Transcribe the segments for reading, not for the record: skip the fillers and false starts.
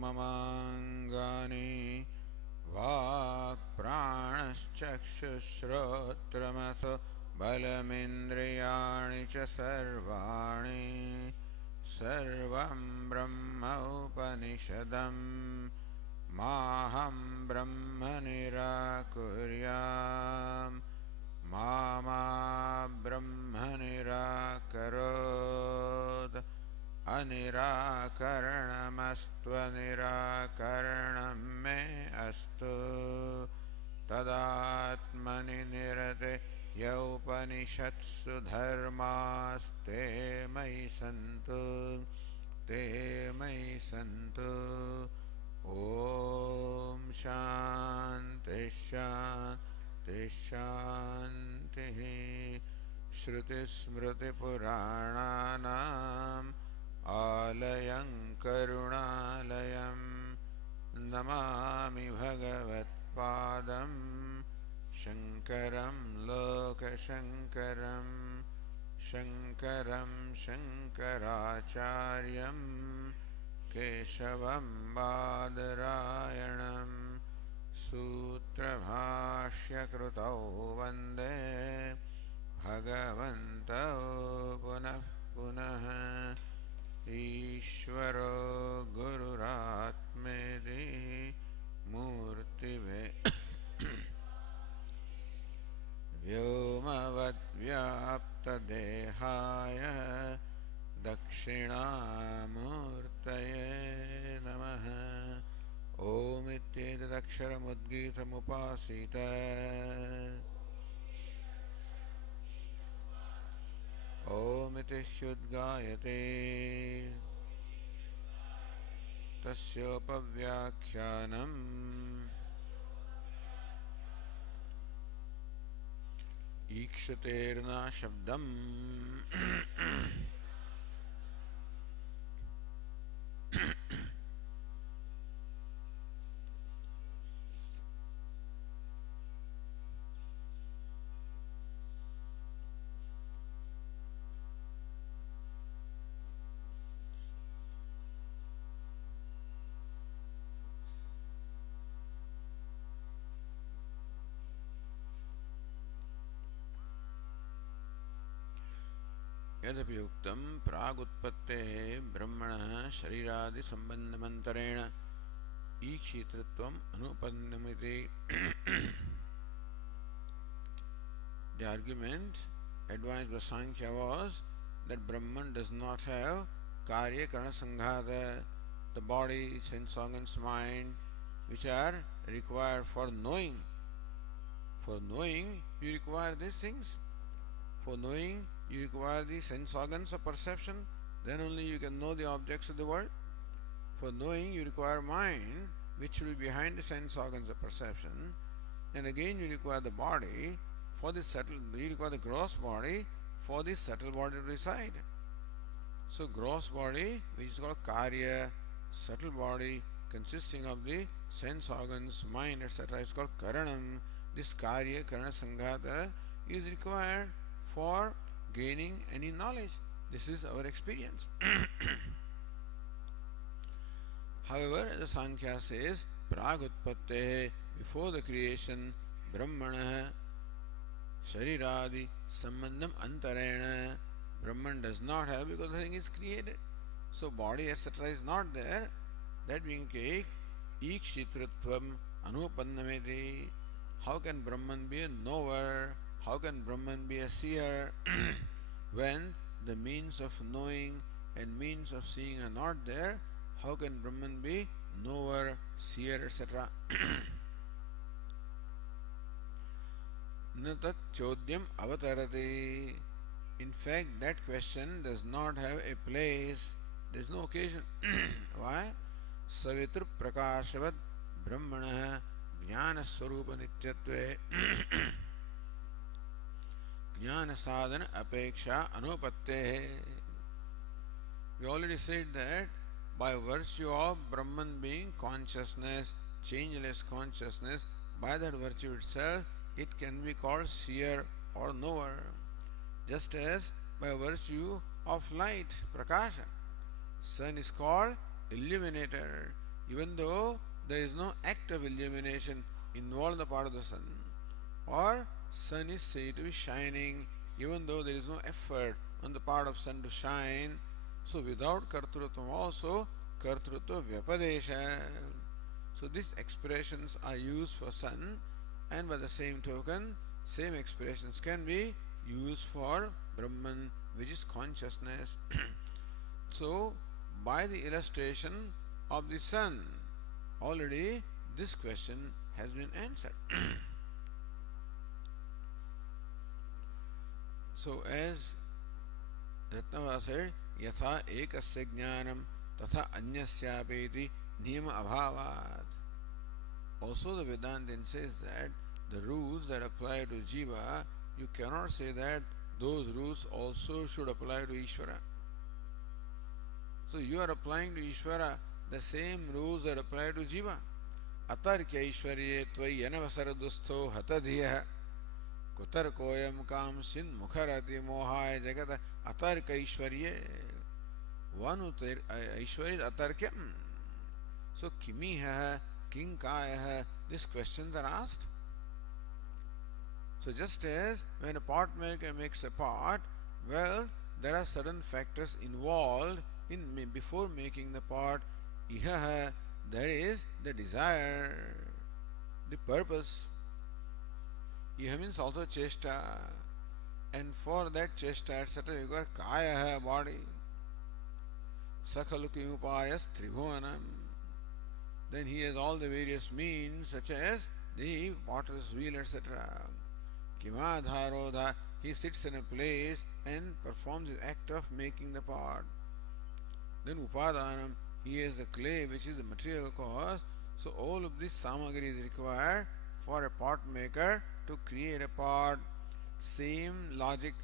ममाङ्गानि वाक्प्राणश्चक्षुश्रोत्रमथो बलमिन्द्रियाणि च सर्वाणि सर्वं ब्रह्म उपनिषदं माहं ब्रह्म निराकुर्याम् मा ब्रह्म निराकरोत् अनिराकरणमस्त्वनिराकरणं मे अस्तु तदात्मनि निरते यौपनिषत्सु धर्मास्ते मयि सन्तु ते मयि सन्तु। ॐ शान्ति शान्ति शान्तिः। श्रुतिस्मृतिपुराणानाम् आलयं करुणालयं नमामि भगवत्पादं शङ्करं लोकशङ्करं शङ्करं शङ्कराचार्यं केशवं बादरायणं सूत्रभाष्यकृतौ वन्दे भगवन्तौ पुनः पुनः। ईश्वरो गुरुरात्मेति मूर्तिभेद व्योमवद्व्याप्तदेहाय दक्षिणामूर्तये नमः। ॐ इत्येतदक्षरमुद्गीतमुपासीत ॐ इति ह्युद्गायते तस्योपव्याख्यानम् ईक्षतेर्न शब्दम् यद्यपि उक्तं प्रागुत्पत्तेः ब्रह्मणः शरीरादि सम्बन्धमन्तरेण ईक्षितृत्वम् अनुपन्नमिति। The argument advanced by Sankhya was that Brahman does not have karya karana sanghata, the body, sense organs, mind, which are required for knowing. For knowing, you require these things. For knowing, you require the sense organs of perception, then only you can know the objects of the world. For knowing, you require mind, which will be behind the sense organs of perception. And again, you require the body for the subtle, you require the gross body for the subtle body to reside. So, gross body, which is called karya, subtle body consisting of the sense organs, mind, etc., is called karanam. This karya, karana sanghata is required for gaining any knowledge. This is our experience. However, the Sankhya says, Pragutpatte, before the creation, Brahmana, Shariradi, Sambandham Antarena, Brahman does not have because the thing is created. So, body etc. is not there. That being case, Ikshitritvam Anupannameti. How can Brahman be a knower? How can Brahman be a seer when the means of knowing and means of seeing are not there? How can Brahman be knower, seer, etc.? Natat chodyam avatarati. In fact, that question does not have a place. There is no occasion. Why? Savitru prakashavad brahmanah jnana swarupa nityatve jnana sadhana apeksha anupatte. We already said that by virtue of Brahman being consciousness, changeless consciousness, by that virtue itself, it can be called seer or knower. Just as by virtue of light, prakasha, sun is called illuminator. even though there is no act of illumination involved in the part of the sun, or sun is said to be shining, even though there is no effort on the part of sun to shine. So without kartrutvam also kartrutva vyapadesha. So these expressions are used for sun, and by the same token, same expressions can be used for Brahman, which is consciousness. So by the illustration of the sun, already this question has been answered. So as Ratnava said, yatha ekasya jnanam tatha anyasyapi niyama abhavat. Also the Vedantin says that the rules that apply to Jiva, you cannot say that those rules also should apply to Ishvara. So you are applying to Ishvara the same rules that apply to Jiva. Atarkya Ishvarye tvai yanavasarudustho hatadhiya kutar koyam kam sin mukharati mohaya jagata atarka Ishvarye. One who Ishvarya is atarkyam. So kimiha kinkaya, these questions are asked. So just as when a pot maker makes a pot, well, there are certain factors involved in before making the pot. Iha, there is the desire, the purpose. Iha means also chesta, and for that chesta, etc., you got kaya, body. Sakhaluki upayas tribhuvanam. Then he has all the various means, such as the potter's wheel, etc. Kimadharodha, he sits in a place and performs the act of making the pot. Then upadanam, he has the clay, which is the material cause. So all of this samagri is required for a pot maker to create a pot. Same logic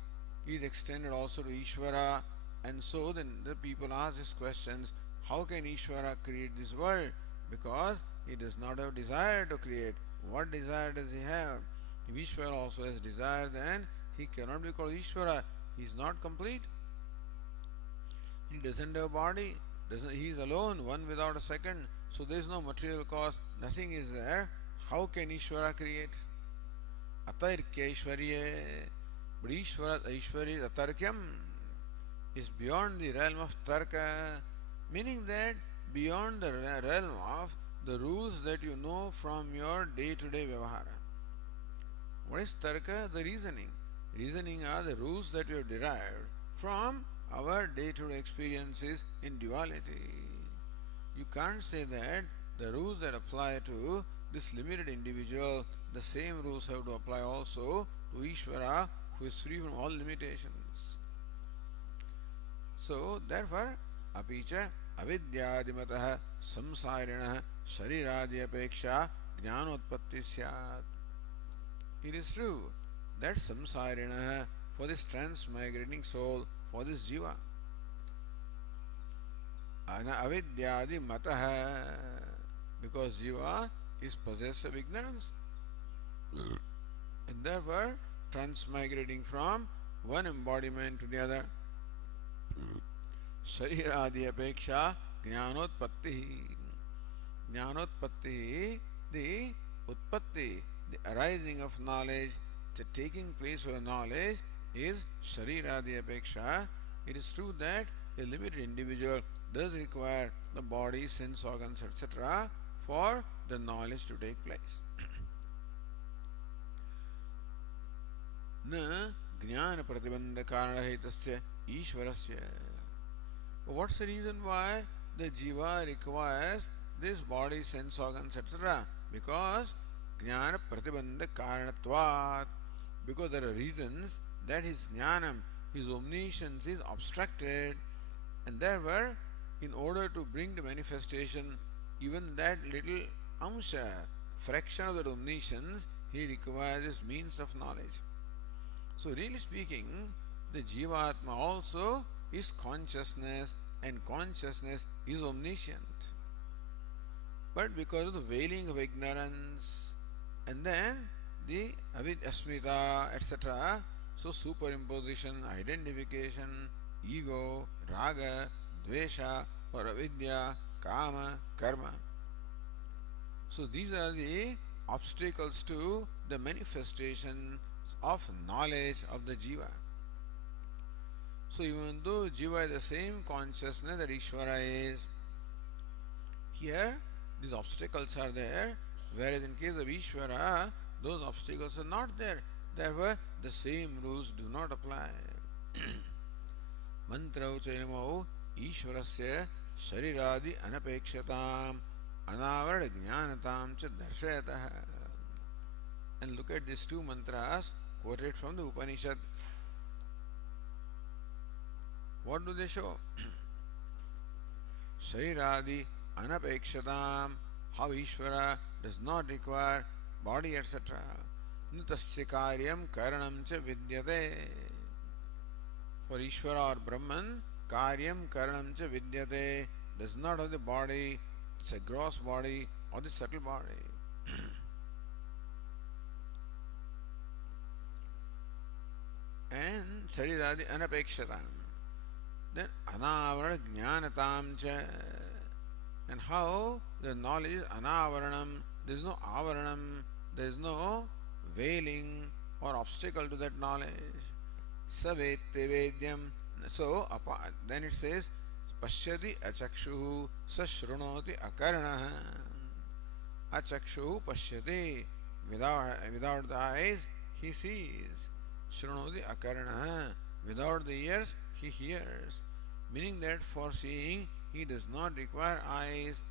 is extended also to Ishvara. And so then the people ask these questions, how can Ishvara create this world? Because he does not have desire to create. What desire does he have? If Ishvara also has desire, then he cannot be called Ishvara. He is not complete. He doesn't have a body. He is alone, one without a second. So there is no material cause. Nothing is there. How can Ishvara create? Atarkya Ishvarye. But Ishvara Atarkyam is beyond the realm of Tarka, meaning that beyond the realm of the rules that you know from your day-to-day Vyavahara. What is Tarka? The reasoning. Reasoning are the rules that we have derived from our day-to-day experiences in duality. You can't say that the rules that apply to this limited individual, the same rules have to apply also to Ishvara, who is free from all limitations. So, therefore, apicha avidyadimatah samsarinah shariradi apeksha jnanotpatti syat. It is true that samsarina, for this transmigrating soul, for this jiva, avidyadi mataha, because jiva is possessed of ignorance, and therefore transmigrating from one embodiment to the other. Shariradi apeksha jnanotpatti. Jnanotpatti, the utpatti, the arising of knowledge, the taking place of knowledge is shariradi apeksha. It is true that a limited individual does require the body, sense organs, etc. for the knowledge to take place. Na jnana pratibandha karanahetasya ishvarasya. What's the reason why the jiva requires this body, sense organs, etc.? Because jnana pratibandha karanatvat. Because there are reasons that his jnanam, his omniscience is obstructed, and therefore, in order to bring to manifestation even that little amsha, fraction of that omniscience, he requires this means of knowledge. So really speaking, the Jivatma also is consciousness, and consciousness is omniscient. But because of the veiling of ignorance, and then the avidasmita, etc., so superimposition, identification, ego, raga, dvesha, or avidya, kama, karma, So these are the obstacles to the manifestation of knowledge of the Jiva. So even though Jiva is the same consciousness that Ishvara is, here these obstacles are there, whereas in case of Ishvara, those obstacles are not there. Therefore, the same rules do not apply. Mantra Uchayamau Ishvarasya Shariradi Anapekshataam Anavara Jnanatam Cha Darshayatah. And look at these two mantras quoted from the Upanishad. What do they show? Shariradi Anapekshatam, how Ishvara does not require body, etc. Nutasya karyam karanam cha vidyate. For Ishvara or Brahman, karyam karanam cha vidyate, does not have the body, it's a gross body or the subtle body. And Shariradi Anapekshatam. Then Anavara Jnanatam cha. And how the knowledge is Anavaranam, there is no Avaranam, there is no veiling or obstacle to that knowledge. Savete Vedyam. So then it says Pashyati Achakshuhu Sashrunoti Akaranaha. Achakshuhu Pashyati. Without the eyes, he sees. Shrunoti Akaranaha. Without the ears, he hears. Meaning that for seeing, he does not require eyes.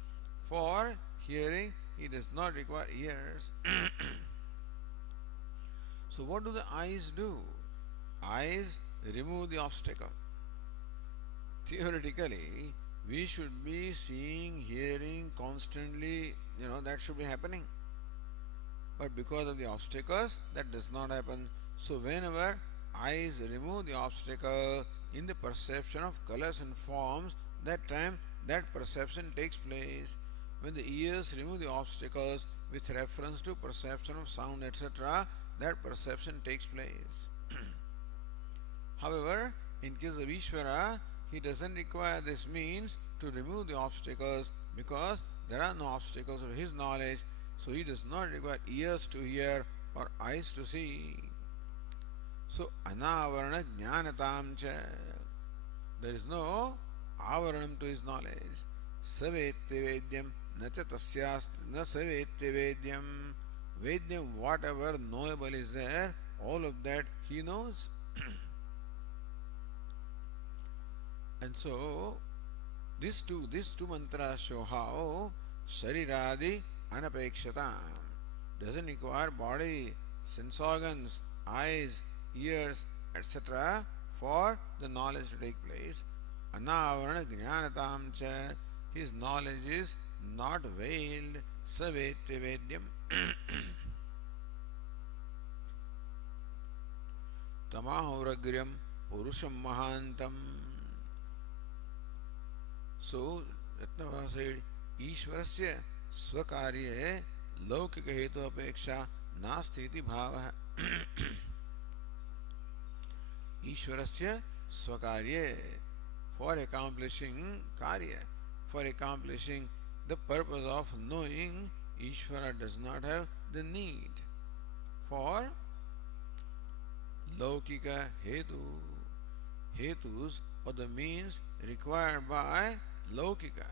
For hearing, he does not require ears. So what do the eyes do? Eyes remove the obstacle. Theoretically, we should be seeing, hearing constantly, that should be happening. But because of the obstacles, that does not happen. So whenever eyes remove the obstacle in the perception of colors and forms, that time that perception takes place. When the ears remove the obstacles with reference to perception of sound, etc., that perception takes place. However, in case of Ishvara, he doesn't require this means to remove the obstacles because there are no obstacles of his knowledge, so he does not require ears to hear or eyes to see. So, Anavarana Jnanatam cha. There is no avaranam to his knowledge. Savete Vedyam Nacha Tasyast Na Savete Vedyam. Vedyam, whatever knowable is there, all of that he knows. And so, these two mantras show how Shariradi Anapekshatam doesn't require body, sense organs, eyes, ears, etc. for the knowledge to take place. Anavarana Jnanatam cha. His knowledge is not veiled. Savete Vedyam. Tamahoragyam Purusham Mahantam. So, Ratnava said, Ishvarasya Swakarye Laukika Hetu Apeksha Nastiti Bhava. Ishvarasya Swakarye, for accomplishing Karya, for accomplishing the purpose of knowing, Ishvara does not have the need for Laukika Hetu. Hetus or the means required by Laukika,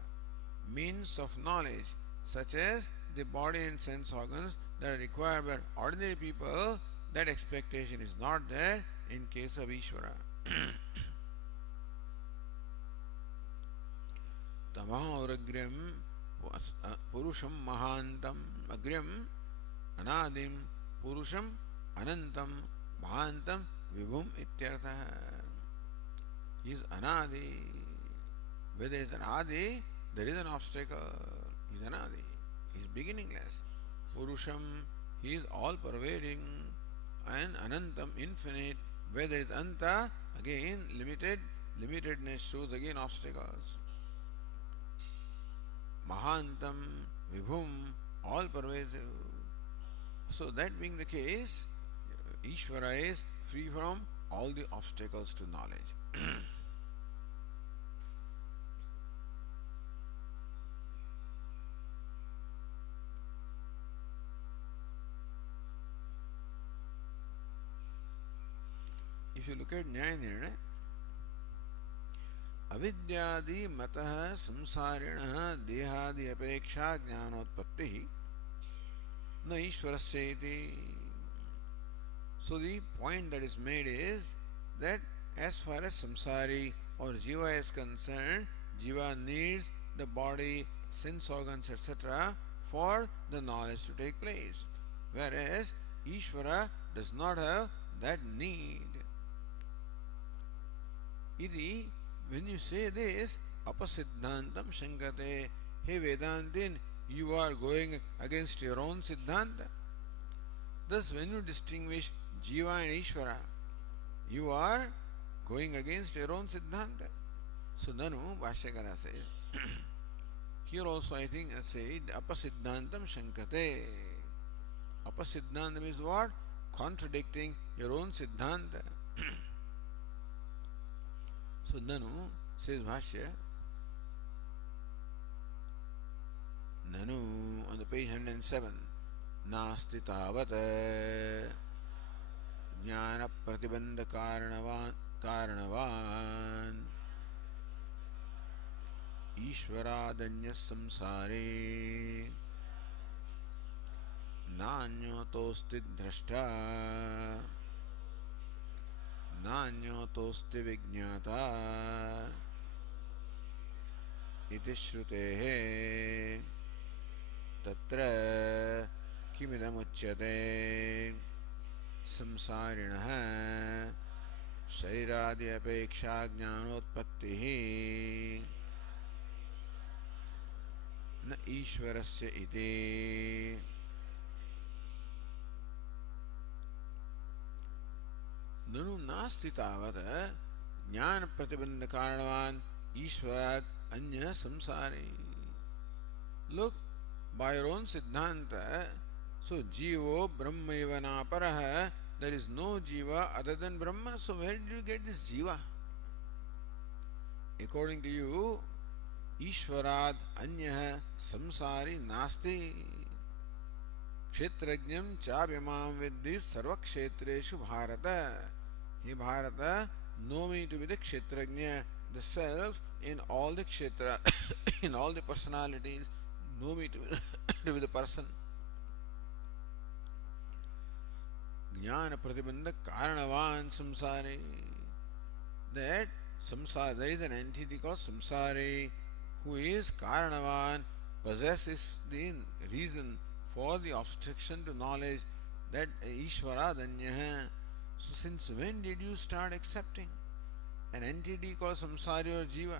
means of knowledge, such as the body and sense organs that are required by ordinary people. That expectation is not there in case of Ishvara. Tamahoragyam Purusham Mahantam. Agyam Anadim Purusham Anantam Mahantam Vibhum Ityartha. He is Anadi. Where there is an Adi, there is an obstacle. He is Anadi. He is beginningless. Purusham, he is all pervading. And Anantam, infinite. Where there is Anta, again limitedness shows again obstacles. Mahantam, Vibhum, all pervasive. So that being the case, Ishvara is free from all the obstacles to knowledge. if you look at Nyaya Nirnaya, avidyadi matah samsarinah dehadi apeksha jnanotpattihi na ishwarasya iti. So the point that is made is that as far as samsari or jiva is concerned, jiva needs the body, sense organs, etc. for the knowledge to take place, whereas Ishvara does not have that need. Iti, when you say this, apasiddhantam shankate, hey Vedantin, you are going against your own siddhanta. Thus, when you distinguish Jiva and Ishvara, you are going against your own siddhanta. So, Nanu Bhashyakara says, here also I think I say apasiddhantam shankate. Apasiddhantam is what? Contradicting your own siddhanta. So, Nanu says Bhashya, Nanu on the page 107, Nasti tavat jnana pratibandha karanavan Ishvaradanya samsare nanyotosti drashta nanyotosti vijñata iti shrutehe tatra kimidam uchyate samsarinah shariradi apeksha jnanotpattihi na ishvarasya iti. Nanu nasti tavat jnana pratibandha karanavan ishvarat anya samsari. Look, by your own siddhanta, so jivo brahmaiva naparaha, there is no jiva other than Brahma. So where did you get this jiva? According to you, Ishvarad anyah samsari nasti. Kshetrajnam chabhyamam viddhi sarvakshetreshu bharata. He Bharata, know me to be the Kshetrajna, the self in all the Kshetra, in all the personalities, know me to be the person. Jnana pratibandha karanavan samsari. That samsara, there is an entity called samsari who is karanavan, possesses the reason for the obstruction to knowledge, that Ishvaradanya. So since when did you start accepting an entity called samsari or jiva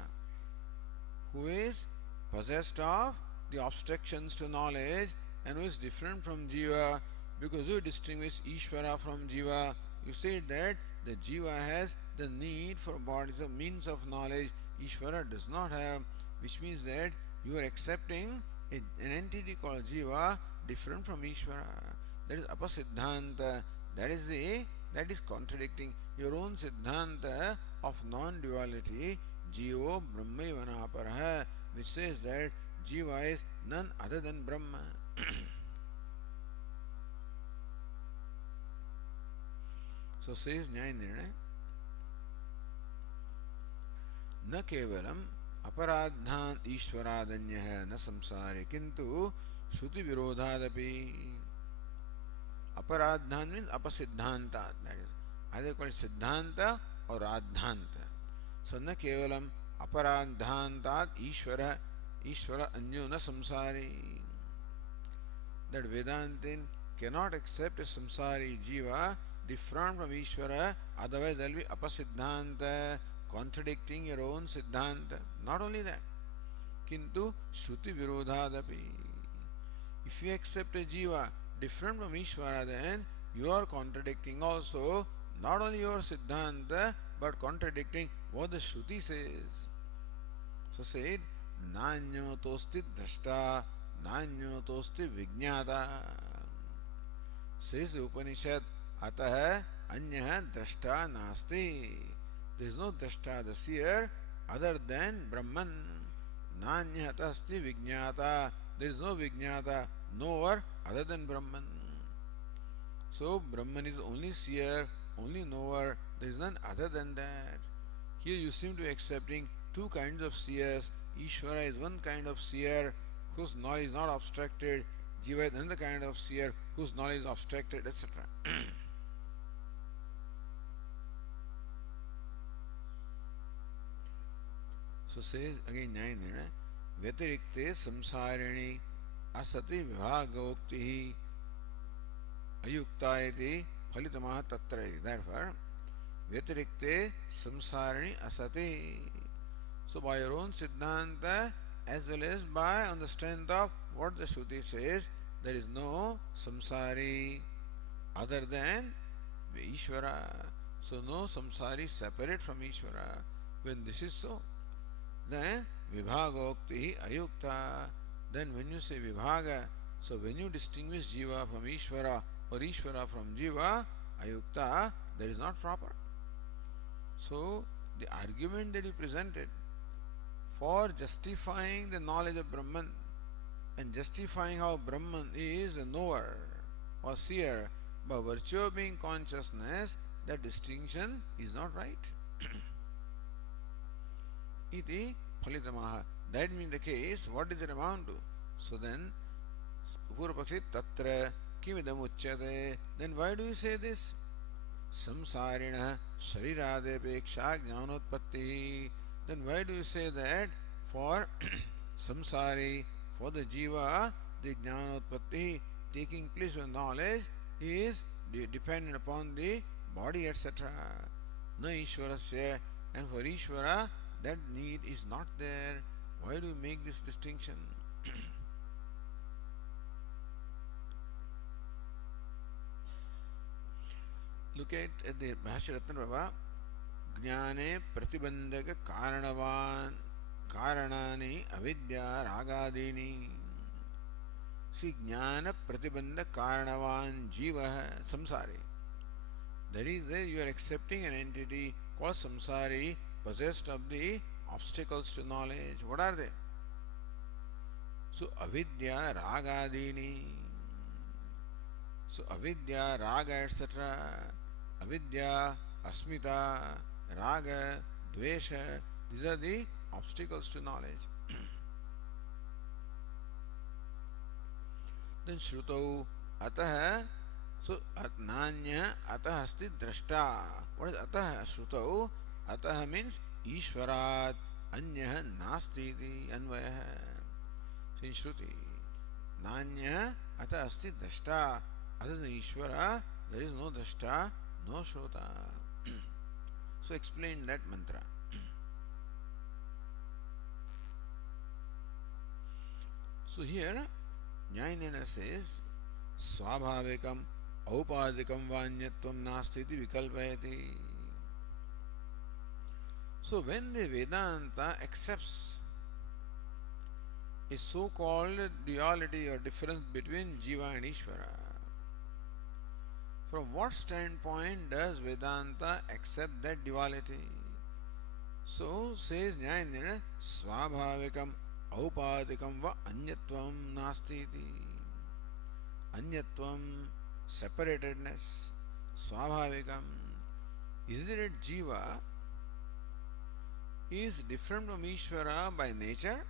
who is possessed of the obstructions to knowledge and who is different from jiva? Because you distinguish Ishvara from jiva, you said that the jiva has the need for bodies of means of knowledge, Ishvara does not have, which means that you are accepting an entity called jiva different from Ishvara. That is apasiddhanta. That is contradicting your own siddhanta of non-duality, jivo brahmaiva naparaha, which says that jiva is none other than Brahma. So says Nyaya Nirnaya, न केवलम अपराधान ईश्वरादन्यः न संसारे किंतु श्रुति विरोधादपि. अपराधान means अपसिद्धांता, that is either called siddhanta or radhanta. So न केवलम अपराधांतात ईश्वर अन्यो न संसारी. That Vedantin cannot accept a samsari jiva different from Ishvara, otherwise there will be apasiddhanta, contradicting your own siddhanta. Not only that, kintu shruti virodhadapi. If you accept a jiva different from Ishvara, then you are contradicting also not only your siddhanta but contradicting what the Shruti says. So said, nanyo tosti drashta, nanyo tosti vijñata. Says the Upanishad, atah anyah drashta nasti. There is no drashta, the seer, other than Brahman. Nanyata asti vijñata. There is no vijñata, knower other than Brahman. So Brahman is only seer, only knower, there is none other than that. Here you seem to be accepting two kinds of seers. Ishvara is one kind of seer whose knowledge is not abstracted. Jiva is another kind of seer whose knowledge is abstracted, etc. So says again Nyayana, Vyatirikte samsareni asati vibhagokti ayukta iti phalitamaha tatra. Therefore, Vyatirikte samsareni asati. So by your own Siddhanta as well as by on the strength of what the Shruti says, there is no samsari other than Ishvara. So no samsari separate from Ishvara. When this is so, then vibhagokti ayukta. Then when you say vibhaga, so when you distinguish jiva from Ishvara or Ishvara from jiva, ayukta, that is not proper. So the argument that you presented for justifying the knowledge of Brahman and justifying how Brahman is a knower or seer by virtue of being consciousness, that distinction is not right. Iti phalitamaha. That means the case, what does it amount to? So then, Purvapakshi tatra kimidam uchyate. Then why do you say this? Samsarina shariradepeksha jnanotpatti. Then why do you say that for samsari, for the jiva, the jnanotpatti taking place with knowledge is dependent upon the body, etc. No Ishvarasya, and for Ishvara that need is not there. Why do you make this distinction? Look at the Bhashyaratna Prabha. Jnane pratibandhaka karanavan karanani avidya ragadini. See, jnana pratibandhaka karanavan jiva samsari. That is, you are accepting an entity called samsari, possessed of the obstacles to knowledge. What are they? So, avidya ragadini. So, avidya, raga, etc. Avidya, asmita, raga, dvesha. These are the obstacles to knowledge. Then Shrutau ataha. So nanya ataha asti drashta. What is ataha? Shrutau ataha means Ishvarat anyah nasti iti anvayaha. So in Shruti, nanya ataha asti drashta. Other than Ishvara, there is no drashta, no Shrota. So explain that mantra. So here Nyayana says Swabhavikam Aupadikam Vanyatvam Nastiti Vikalpayati. So when the Vedanta accepts a so-called duality or difference between Jiva and Ishvara, from what standpoint does Vedanta accept that duality? So says Nyayana Swabhavikam Aupadikam va anyatvam nastiti. Anyatvam, separatedness, swabhavikam. Is it that Jiva is different from Ishvara by nature,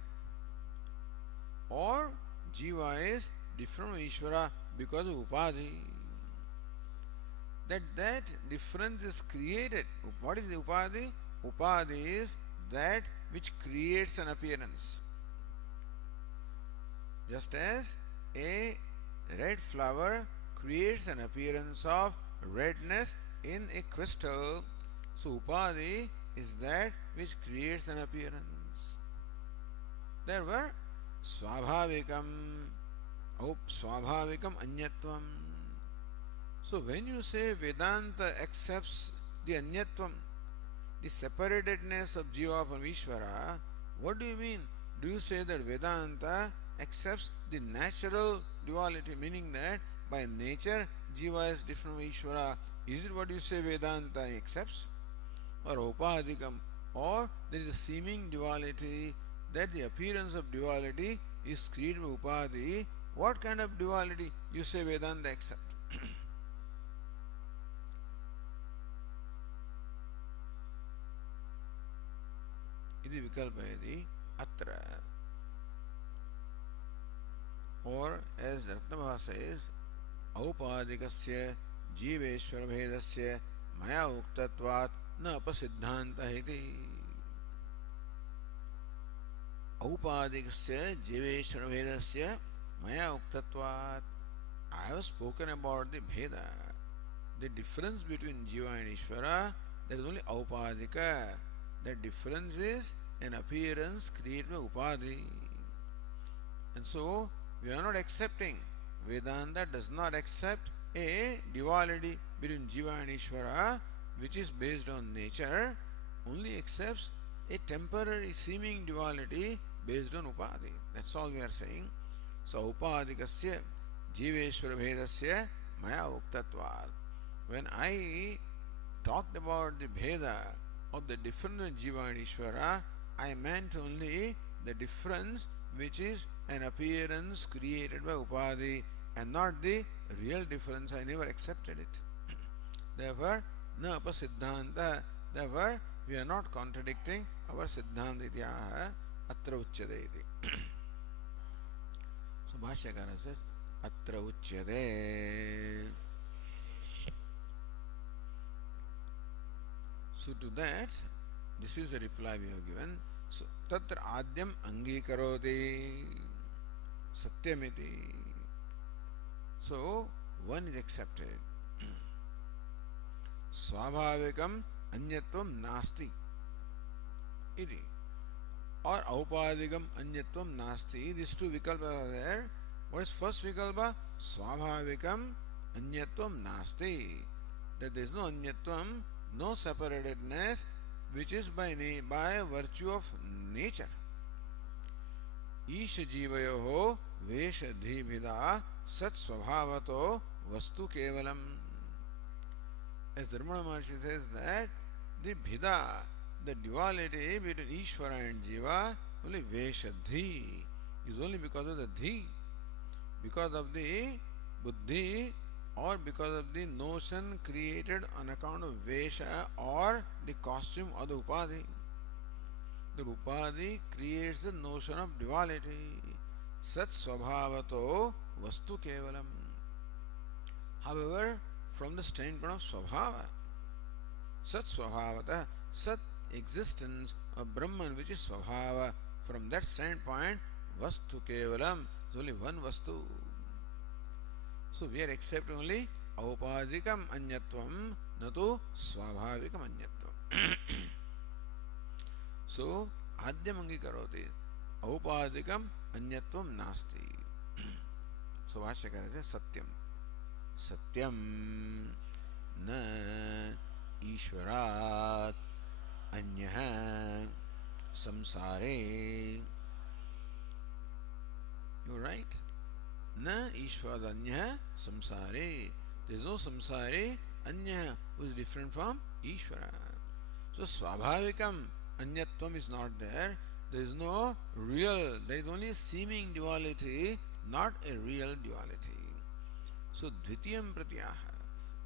or Jiva is different from Ishvara because of upadhi? That difference is created. What is the upadhi? Upadhi is that which creates an appearance. Just as a red flower creates an appearance of redness in a crystal, so upadhi is that which creates an appearance. Therefore, swabhavikam anyatvam. So when you say Vedanta accepts the anyatvam, the separatedness of Jiva from Ishvara, what do you mean? Do you say that Vedanta accepts the natural duality, meaning that by nature Jiva is different from Ishvara? Is it what you say Vedanta accepts? Or upadikam? Or there is a seeming duality, that the appearance of duality is created by upadhi? What kind of duality you say Vedanta accepts? iti vikalpayati atra. Or as Ratnabha says, aupadikasya jiveshwara bhedasya maya uktatvat na apasiddhanta iti. Aupadikasya jiveshwara bhedasya maya uktatvat. I have spoken about the Bheda, the difference between Jiva and Ishvara. That is only Aupadika. That difference is an appearance created by Upadhi. And so, we are not accepting. Vedanta does not accept a duality between Jiva and Ishvara, which is based on nature, only accepts a temporary seeming duality based on Upadhi. That's all we are saying. So, Upadikasya Jiveshwara Bhedasya Maya Uktatvad. When I talked about the Bheda of the difference of Jiva and Ishvara, I meant only the difference which is an appearance created by Upadhi and not the real difference. I never accepted it. Therefore, na apasiddhanta. Therefore, we are not contradicting our siddhanta ityaha atra uchyate iti. So, Bhashyakara says, atra uchyate. So to that, this is the reply we have given. So tatra adyam angikaroti satyamiti. So one is accepted. Swabhavikam anyatvam nasti iti. Or aupadikam anyatvam nasti. These two vikalpas are there. What is first vikalpa? Swabhavikam anyatvam nasti. That there is no anyatvam, no separatedness, which is by virtue of nature. Isha jivayoho veshadhi bhida sat svabhavato vastu kevalam. As Dharmana Maharshi says that the bhida, the duality between Ishvara and Jiva, only veshadhi is only because of the dhi, because of the buddhi, or because of the notion created on account of Vesha or the costume or the Upadhi. The Upadhi creates the notion of duality. Sat Svabhavato Vastu Kevalam. However, from the standpoint of Svabhava, Sat Svabhavata, Sat existence of Brahman, which is Svabhava, from that standpoint, Vastu Kevalam is only one Vastu. So we are accepting only aupadikam anyatvam, natu swabhavikam anyatvam. So adyam angikaroti, aupadikam anyatvam nasti. So Bhashyakara says satyam. Satyam na ishvarat anyah samsare. You're right. Na Ishvaradanya samsare. There is no samsare anya who is different from Ishvara. So swabhavikam anyatvam is not there. There is no real, there is only seeming duality, not a real duality. So dvitiyam pratyaha.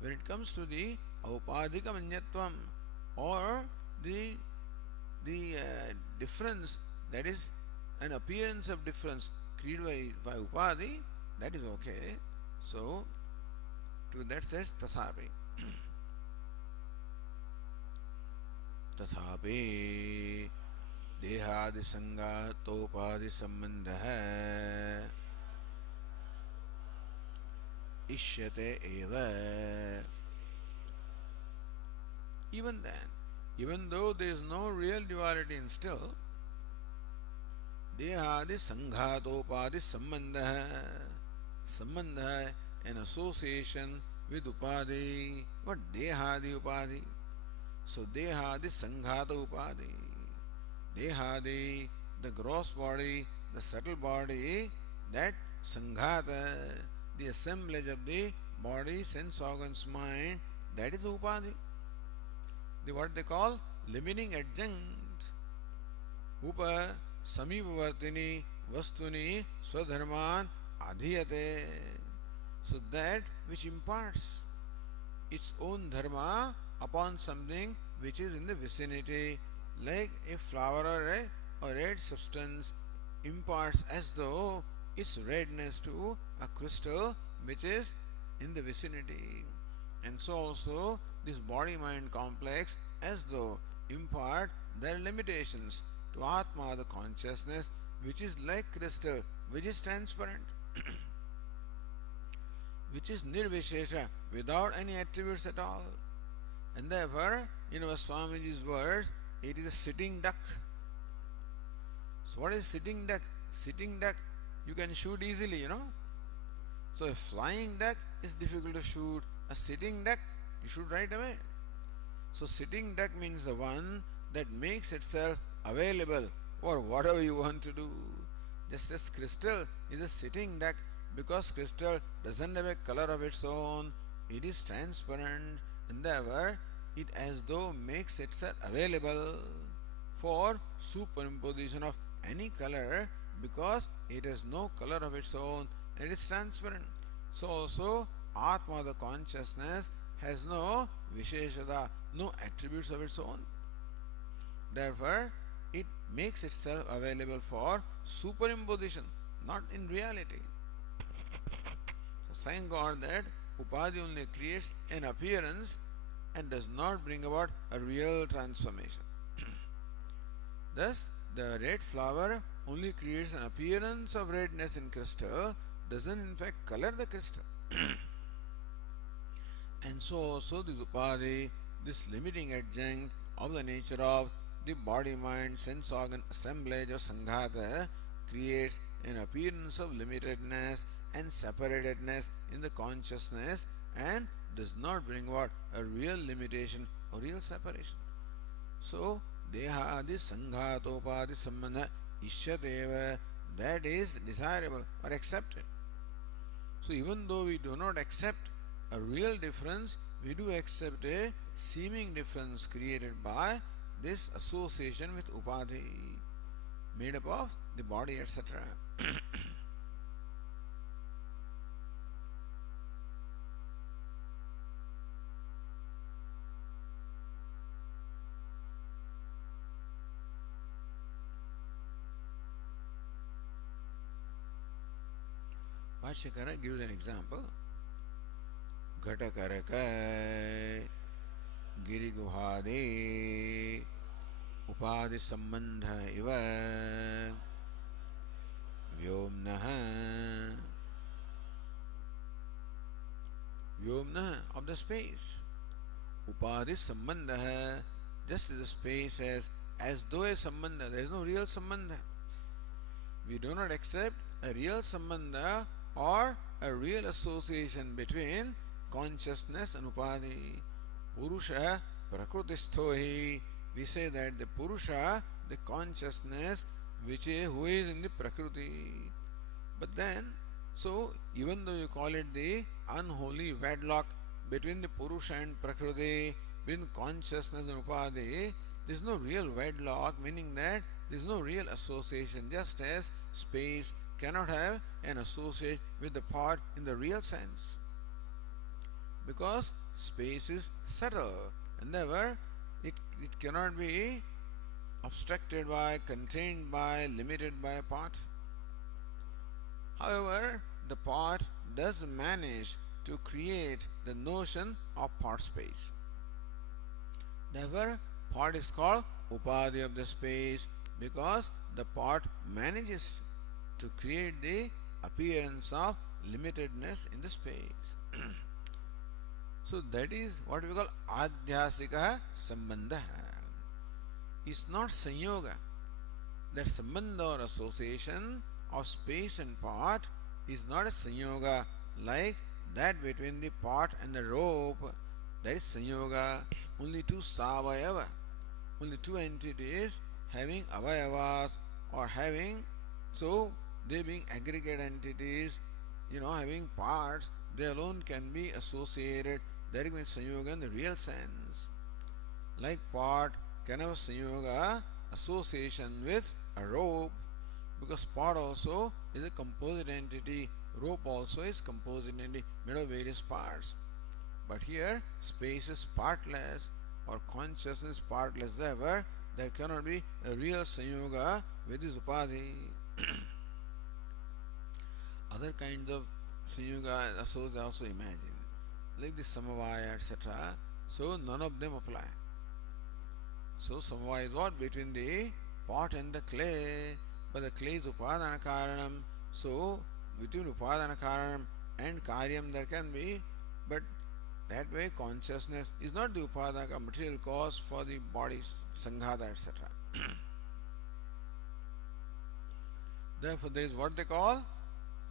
When it comes to the aupadikam anyatvam or the difference, that is an appearance of difference created by Upadhi, that is okay. So, to that says tathapi. Tathapi dehadi sangatopadi sambandha ishyate eva. Even then, even though there is no real duality in still, dehadi sanghatopadi sambandha. Sambandha, an association with Upadhi. What dehadi Upadhi? So dehadi sanghata Upadhi. Dehadi, the gross body, the subtle body, that sanghata, the assemblage of the body, sense organs, mind, that is Upadhi. The what they call limiting adjunct. Upa samipavartini vastuni swadharman adhiyate. So that which imparts its own dharma upon something which is in the vicinity, like a flower or red substance imparts as though its redness to a crystal which is in the vicinity. And so also this body-mind complex as though impart their limitations to Atma, the consciousness, which is like crystal, which is transparent, which is nirvishesha, without any attributes at all. And therefore, in our Swamiji's words, it is a sitting duck. So what is sitting duck? Sitting duck, you can shoot easily, So a flying duck is difficult to shoot. A sitting duck, you shoot right away. So sitting duck means the one that makes itself available for whatever you want to do. Just as crystal is a sitting duck, because crystal doesn't have a color of its own, it is transparent, and therefore it as though makes itself available for superimposition of any color, because it has no color of its own and it is transparent. So also Atma, the consciousness, has no visheshada, no attributes of its own. Therefore, it makes itself available for superimposition, not in reality. So thank God that Upadhi only creates an appearance and does not bring about a real transformation. Thus, the red flower only creates an appearance of redness in crystal, doesn't in fact color the crystal. And so also this Upadhi, this limiting adjunct of the nature of the body, mind, sense organ assemblage of Sanghata, creates an appearance of limitedness and separatedness in the consciousness and does not bring about a real limitation or real separation. So, Dehadi Sanghatopadi Sambandha Ishyateva, that is desirable or accepted. So, even though we do not accept a real difference, we do accept a seeming difference created by this association with Upadhi, made up of the body, etc. Bhashyakara gives an example. Ghatakaraka Giriguhade Upadhi Sambandha Iva Vyomnaha. Vyomnaha, of the space. Upadhi Sambandha, just as the space has as though a Sambandha, there is no real Sambandha. We do not accept a real Sambandha or a real association between consciousness and Upadhi. Purusha Prakrutisthohi. We say that the Purusha, the consciousness, who is in the Prakriti. But then, so even though you call it the unholy wedlock between the Purusha and Prakriti, between consciousness and Upadhi, there is no real wedlock, meaning that there is no real association, just as space cannot have an association with the part in the real sense, because space is subtle and therefore it cannot be obstructed by, contained by, limited by a part. However, the part does manage to create the notion of part space. Therefore, part is called Upadhi of the space, because the part manages to create the appearance of limitedness in the space. So that is what we call Adhyasika Sambandha. It's not Sanyoga. That Sambandha or association of space and part is not a Sanyoga like that between the part and the rope. That is Sanyoga. Only two Savayava, only two entities having Avayavas or having, so they being aggregate entities, having parts, they alone can be associated. That means Sanyoga in the real sense. Like part can have Sanyoga association with a rope, because part also is a composite entity, rope also is composite entity made of various parts. But here space is partless or consciousness partless, therefore There cannot be a real Sanyoga with this Upadhi. Other kinds of Sanyoga so they also imagine, like the Samavaya, etc. So none of them apply. So Samavaya is what? Between the pot and the clay, but the clay is Upadana Karanam. So between Upadana Karanam and Karyam there can be, but that way consciousness is not the Upadaka material cause for the body's Sanghata, etc. Therefore there is what they call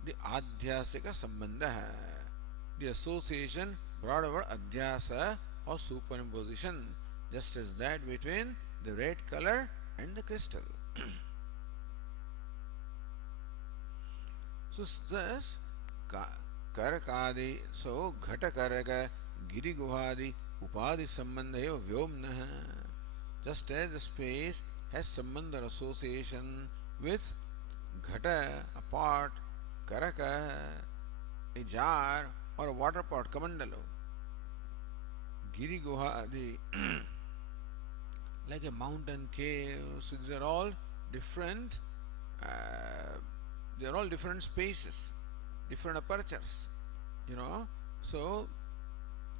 the Adhyasika Sambandha, the association brought over Adhyasa or superimposition, just as that between the red color and the crystal. So thus Karakadi, so Ghata Karaka, Giri Guhadi, Upadi Sambandha Vyomnaha, just as the space has Sambandha association with Ghata, a pot, Karaka, a jar or a water pot, Kamandalo. Giri Guhadi, like a mountain cave. So these are all different, they are all different spaces, different apertures, So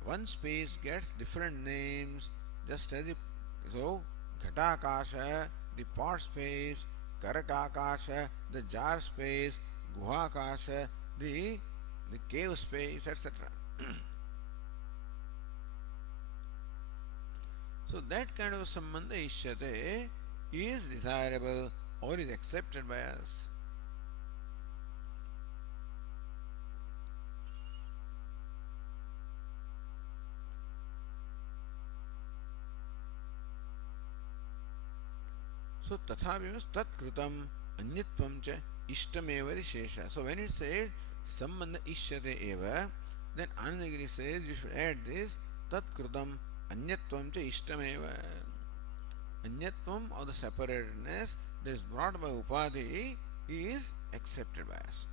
one space gets different names, just as so Ghatakasha, the pot space, Karakakasha, the jar space, Guhakasha, the cave space, etc. So that kind of Sambandha Ishyate is desirable or is accepted by us. So tatha means tat kritam anyatvam cha ishtameva rishesha. So when it says Sambandha Ishyate eva, then Anandagiri says you should add this tat kritam anyatvam cha ishtameva. Anyatvam, or the separatedness that is brought by Upadhi, is accepted by us.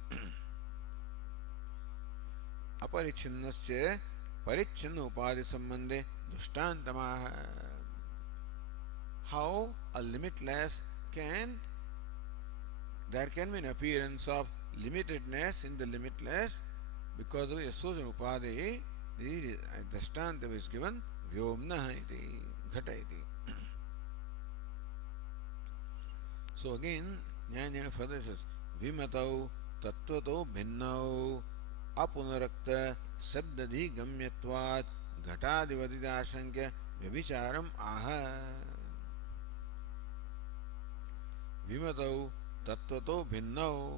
Aparichinnasya parichinna Upadhi sambandhe dushtantamaha. How a limitless there can be an appearance of limitedness in the limitless because of the association Upadhi. The Dashtanta is given Vyomna iti, Ghata iti. So again, Jnana further says, Vimatau Tattvato Bhinnau Apunarakta Sabdadhi Gamyatvat Ghatadivadidashankya Vyavicharam Aha. Vimatau Tattvato Bhinnau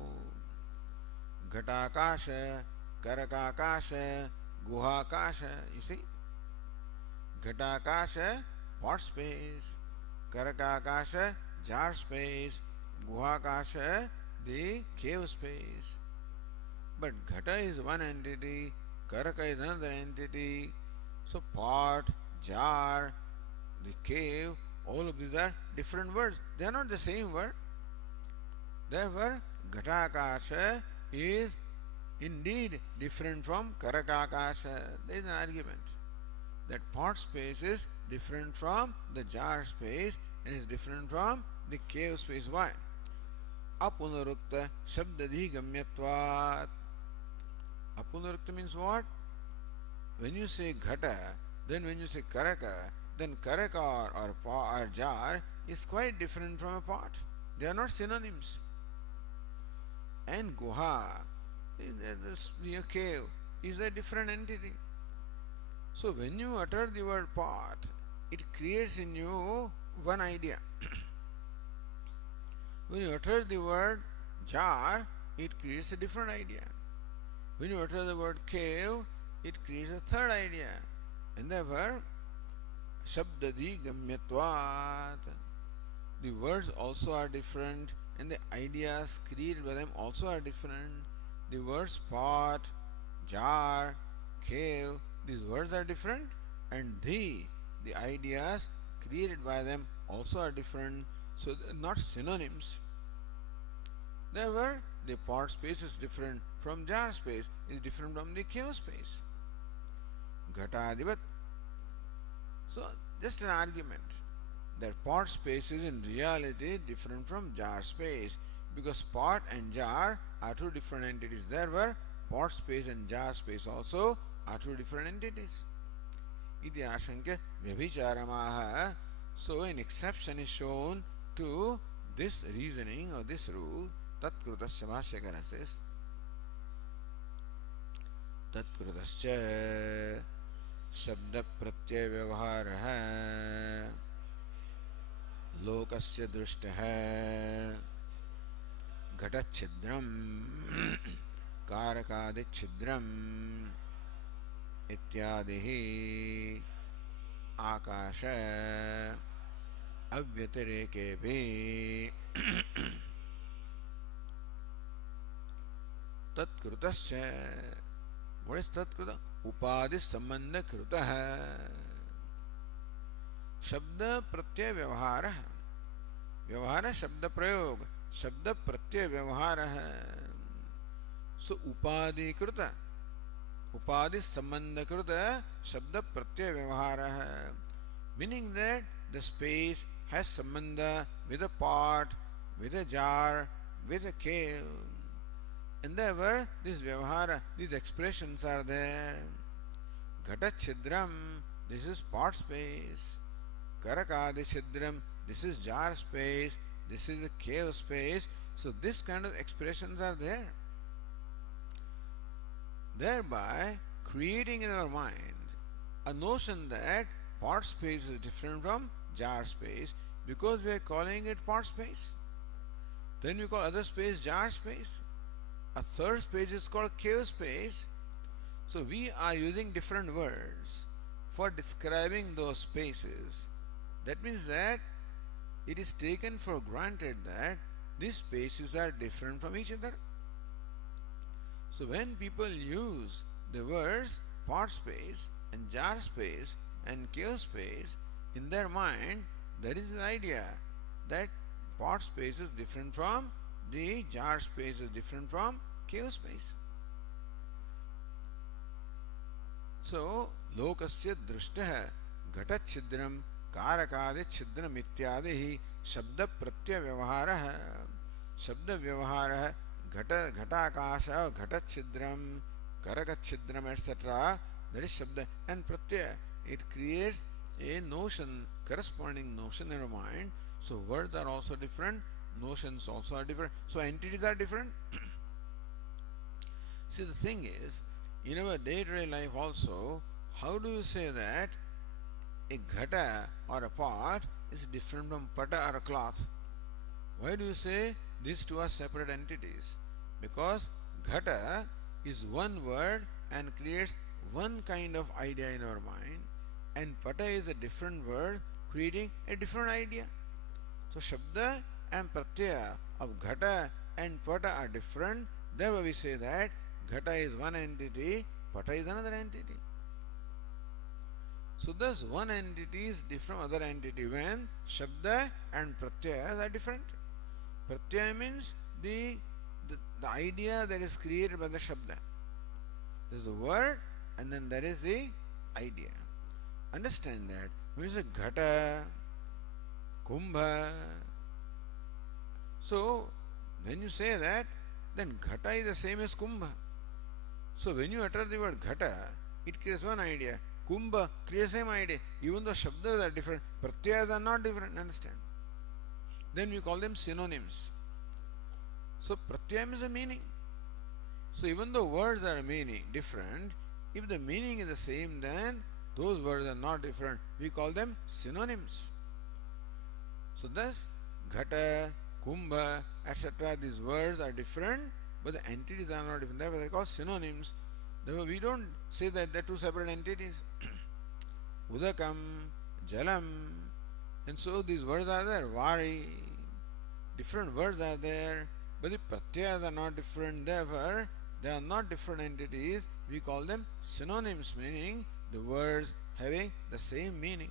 Ghatakasha, Karakakasha, Guhakasha, you see? Ghatakasha, pot space, Karakakasha, jar space, Guhakasha, the cave space. But Ghata is one entity, Karaka is another entity. So pot, jar, the cave, all of these are different words. They are not the same word. Therefore, Ghatakasha is indeed different from Karakakasha. There is an argument that pot space is different from the jar space and is different from the cave space. Why? Apunarukta shabdadhi gamyatvat. Apunarukta means what? When you say Ghata, then when you say Karaka, then Karaka or jar is quite different from a pot. They are not synonyms. And Guha, the cave, is a different entity. So when you utter the word pot, it creates in you one idea. When you utter the word jar, it creates a different idea. When you utter the word cave, it creates a third idea. And therefore, Shabdadi Gamyatvat. The words also are different and the ideas created by them also are different. The words pot, jar, cave, these words are different and the ideas created by them also are different. So they are not synonyms. Therefore, the pot space is different from jar space, is different from the cave space. Ghatadivat. So, just an argument that pot space is in reality different from jar space, because pot and jar are two different entities. There were pot space and jar space also are two different entities. Iti ashankya vyabhicharamaha. So an exception is shown to this reasoning or this rule. Tatkrutasya bhashyakara says, Tatkrutasya शब्द प्रत्यय व्यवहार है लोकस्य दृष्ट है घट छिद्रम कारकादि छिद्रम इत्यादि आकाश अव्यतिरेके भी तत्कृतस्य. What is तत्कृत? उपाधि संबंध कृत है. शब्द प्रत्यय व्यवहार है. व्यवहार शब्द प्रयोग, शब्द प्रत्यय व्यवहार है. सो उपाधि कृत, उपाधि संबंध कृत शब्द प्रत्यय व्यवहार है. Meaning that the space has sambandha with a pot, with a jar, with a cave. And therefore, this vyavahara, these expressions are there. Ghata chidram, this is pot space. Karakadi chidram, this is jar space. This is a cave space. So this kind of expressions are there. Thereby creating in our mind a notion that pot space is different from jar space, because we are calling it pot space. Then we call other space jar space. A third space is called cave space. So we are using different words for describing those spaces. That means that it is taken for granted that these spaces are different from each other. So when people use the words pot space and jar space and cave space, in their mind there is the idea that pot space is different from the jar space is different from cave space. So lokasya drushtah घट छिद्रम कारकादि छिद्रम इत्यादि ही शब्द प्रत्यय व्यवहार है. शब्द व्यवहार है घट घटाकाश घट छिद्रम करक छिद्रम etc. That is shabda and pratyaya. It creates a notion, corresponding notion in our mind. So words are also different, notions also are different, so entities are different. See, the thing is, in our day-to-day life also, how do you say that a ghata or a pot is different from pata or a cloth? Why do you say these two are separate entities? Because ghata is one word and creates one kind of idea in our mind, and pata is a different word creating a different idea. So shabda and pratyaya of ghata and pata are different. Therefore we say that ghata is one entity, pata is another entity. So thus one entity is different from other entity when shabda and pratyaya are different. Pratyaya means the idea that is created by the shabda. There is the word and then there is the idea. Understand that when you say ghata, kumbha, so when you say that, then ghata is the same as kumbha. So when you utter the word ghata, it creates one idea. Kumbha creates the same idea. Even though shabdas are different, pratyayas are not different. Understand? Then we call them synonyms. So pratyayam is a meaning. So even though words are meaning different, if the meaning is the same, then those words are not different. We call them synonyms. So thus, ghata, kumbha, etc. these words are different, but the entities are not different. Therefore they are called synonyms. Therefore we don't say that they are two separate entities. Udakam, jalam, and so these words are there. Vari, different words are there, but the pratyayas are not different. Therefore they are not different entities. We call them synonyms, meaning the words having the same meaning.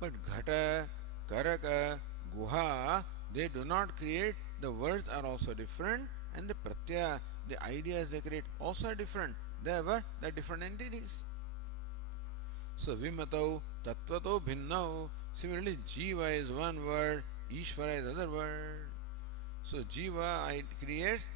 But ghata, karaka, guha, they do not create, the words are also different, and the pratyaya, the ideas they create also are different. Therefore they are different entities. So vimatau Tattvato bhinnau. Similarly, Jiva is one word, Ishvara is other word. So Jiva it creates,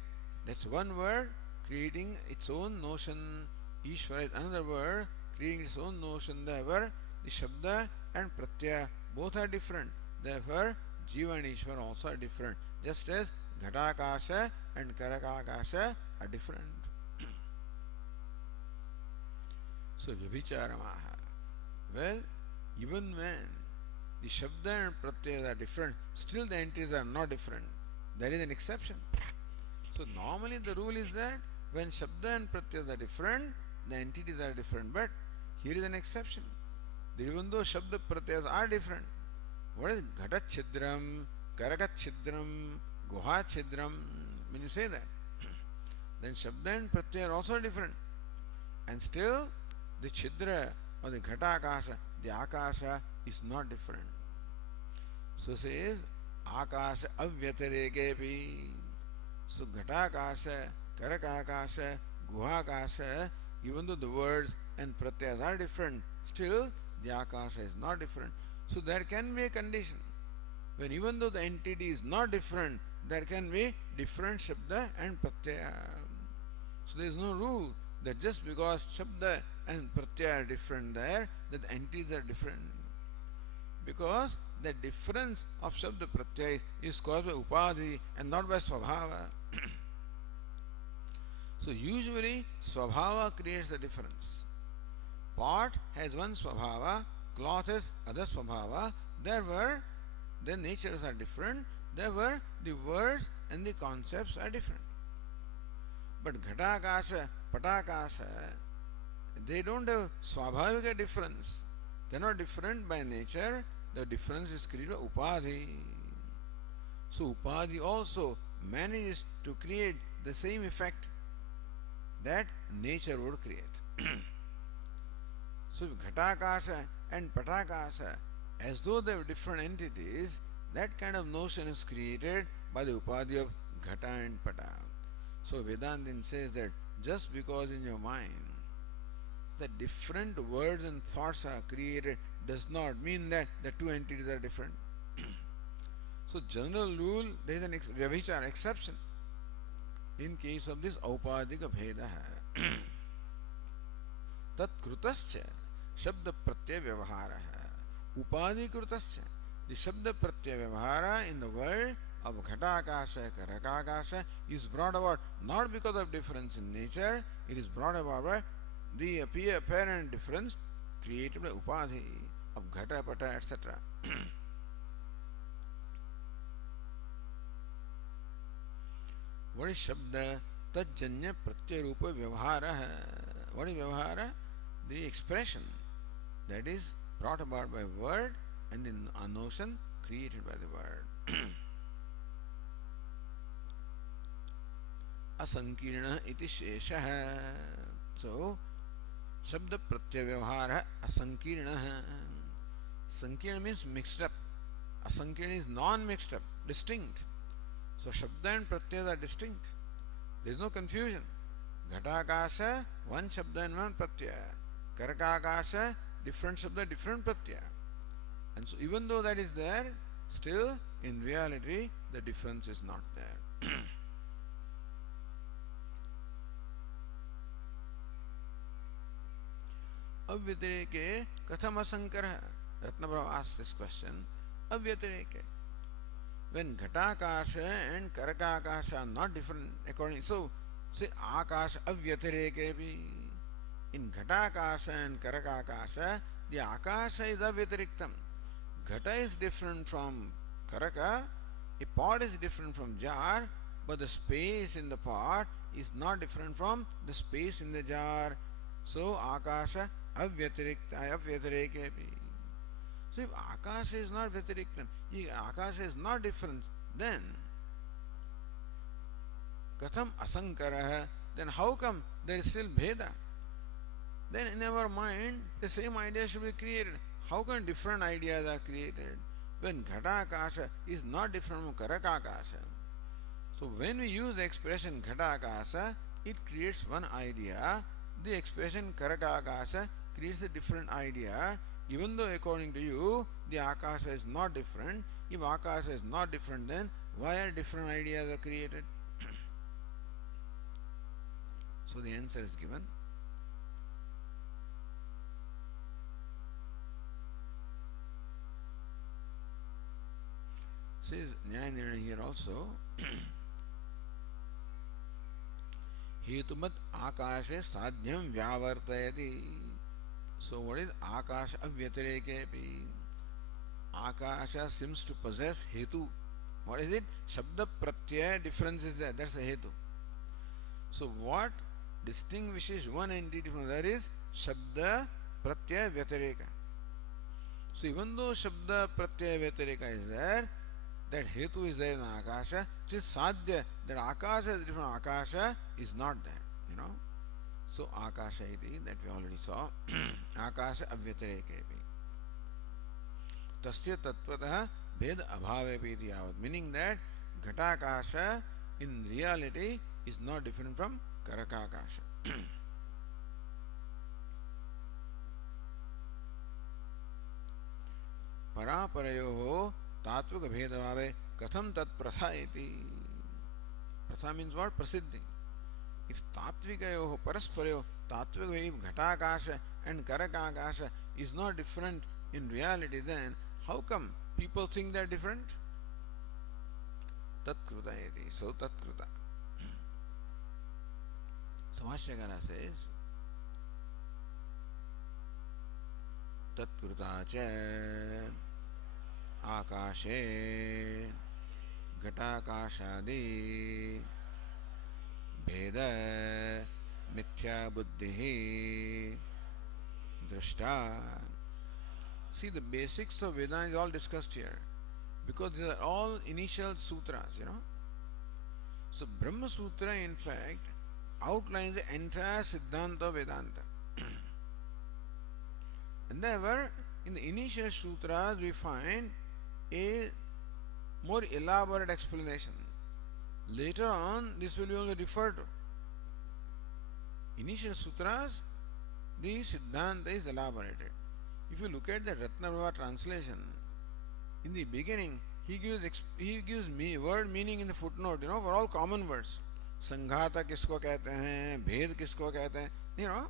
that's one word, creating its own notion. Ishvara is another word, creating its own notion. Therefore, the Shabda and Pratyaya both are different. Therefore, Jiva and Ishvara also are different. Just as Ghatakasha and Karakakasha are different. So, Vyabhicharamaha. Well, even when the Shabda and Pratyaya are different, still the entities are not different. There is an exception. So, normally the rule is that when Shabda and Pratyaya are different, the entities are different. But here is an exception. Even though Shabda Pratyayas are different, what is Ghatachidram, Karakachidram, Guhachidram? When you say that, then Shabda and Pratyaya are also different. And still, the Chidra or the Ghatakasha, the Akasha is not different. So says, Akasha Avyatarekepi. So Ghatakasha, Karakakasha, Guhakasha, even though the words and Pratyayas are different, still the Akasha is not different. So there can be a condition when even though the entity is not different, there can be different Shabda and Pratyaya. So there is no rule that just because Shabda and Pratyaya are different there, that the entities are different. Because the difference of Shabda Pratyaya is caused by Upadhi and not by Swabhava. So usually Swabhava creates the difference. Pot has one Swabhava, cloth has other Swabhava, therefore their natures are different, therefore the words and the concepts are different. But Ghatakasha, Patakasha, they don't have Swabhavika difference. They are not different by nature, the difference is created by Upadhi. So Upadhi also manages to create the same effect that nature would create. So Ghatakasha and Patakasha, as though they are different entities, that kind of notion is created by the Upadhi of Ghata and Pata. So Vedantin says that just because in your mind the different words and thoughts are created does not mean that the two entities are different. So general rule, there is an Vyabhichara exception in case of this Aupadika Bheda. Tat Krutascha Shabda Pratyaya Vyavahara. Upadhi Krutascha. The Shabda Pratyaya Vyavahara in the world of Ghatakasha, Karakakasha is brought about not because of difference in nature, it is brought about by the apparent difference created by Upadhi of Ghata, Pata, etc. What is Shabda? Tajjanya Pratyarupa Vyavahara. What is Vyavahara? The expression that is brought about by word and in a notion created by the word. Asankirna iti shesha. So, Shabda Pratyaya Vyavahara Asankirna. Sankirna means mixed up. Asankirna is non-mixed up, distinct. So Shabda and Pratyaya are distinct. There is no confusion. Ghatakasha, one Shabda and one Pratyaya. Karakakasha, different Shabda, different Pratyaya. And so even though that is there, still in reality the difference is not there. Avyatireke katham asankara. Ratnaprabha asks this question. Avyatireke. When Ghatakasha and Karakakasha are not different according, so say Akasha Avyatirekepi. In Ghatakasha and Karakakasha, the Akasha is Avyatiriktam. Ghata is different from Karaka, a pot is different from jar, but the space in the pot is not different from the space in the jar. So Akasha Avyatirekepi. So if Akasha is not Vyatiriktam, if Akasha is not different, then Katham Asankaraha, then how come there is still Bheda? Then in our mind, the same idea should be created. How come different ideas are created when Ghatakasha is not different from Karakakasha? So when we use the expression Ghatakasha, it creates one idea. The expression Karakakasha creates a different idea. even though according to you the Akasha is not different, if Akasha is not different, then why are different ideas are created? So the answer is given. Says Nyaya Nirnaya here also. Hetumat akashe sadhyam vyavartayati. So what is akasha avyatirekepi? Akasha seems to possess hetu. What is it? Shabda pratyaya difference is there. That's the hetu. So what distinguishes one entity from the other is Shabda Pratyaya Vyatireka. So even though Shabda Pratyaya Vyatireka is there, that Hetu is there in Akasha, which is Sadhya, that Akasha is different from Akasha is not there, So Akasha iti, that we already saw, Akasha Avyatirekepi. Tasya Tattvataha Bhed Abhavepi iti yavat. Meaning that Ghatakasha in reality is not different from Karakakasha. Paraparayoho Tatvika Bhedavave Katham Tat Pratha iti. Pratha means what? Prasiddhi. If Tatvikayoho Parasparayo Tatvika Ghatakasha and Karakakasha is not different in reality, then how come people think they are different? Tatkruta iti. So Tatkruta. So Bhashyakara says, Tatkruta cha Akashe Ghatakashadi Bheda Mithya Buddhihi Drashta. See, the basics of Vedanta is all discussed here, because these are all initial sutras, So Brahma Sutra in fact outlines the entire Siddhanta of Vedanta. And therefore, in the initial sutras we find a more elaborate explanation. Later on, this will be only referred to. Initial sutras, the Siddhanta is elaborated. If you look at the Ratnabhava translation, in the beginning, he gives word meaning in the footnote, for all common words. Sanghata kisko kehte hain, bhed kisko kehte hain,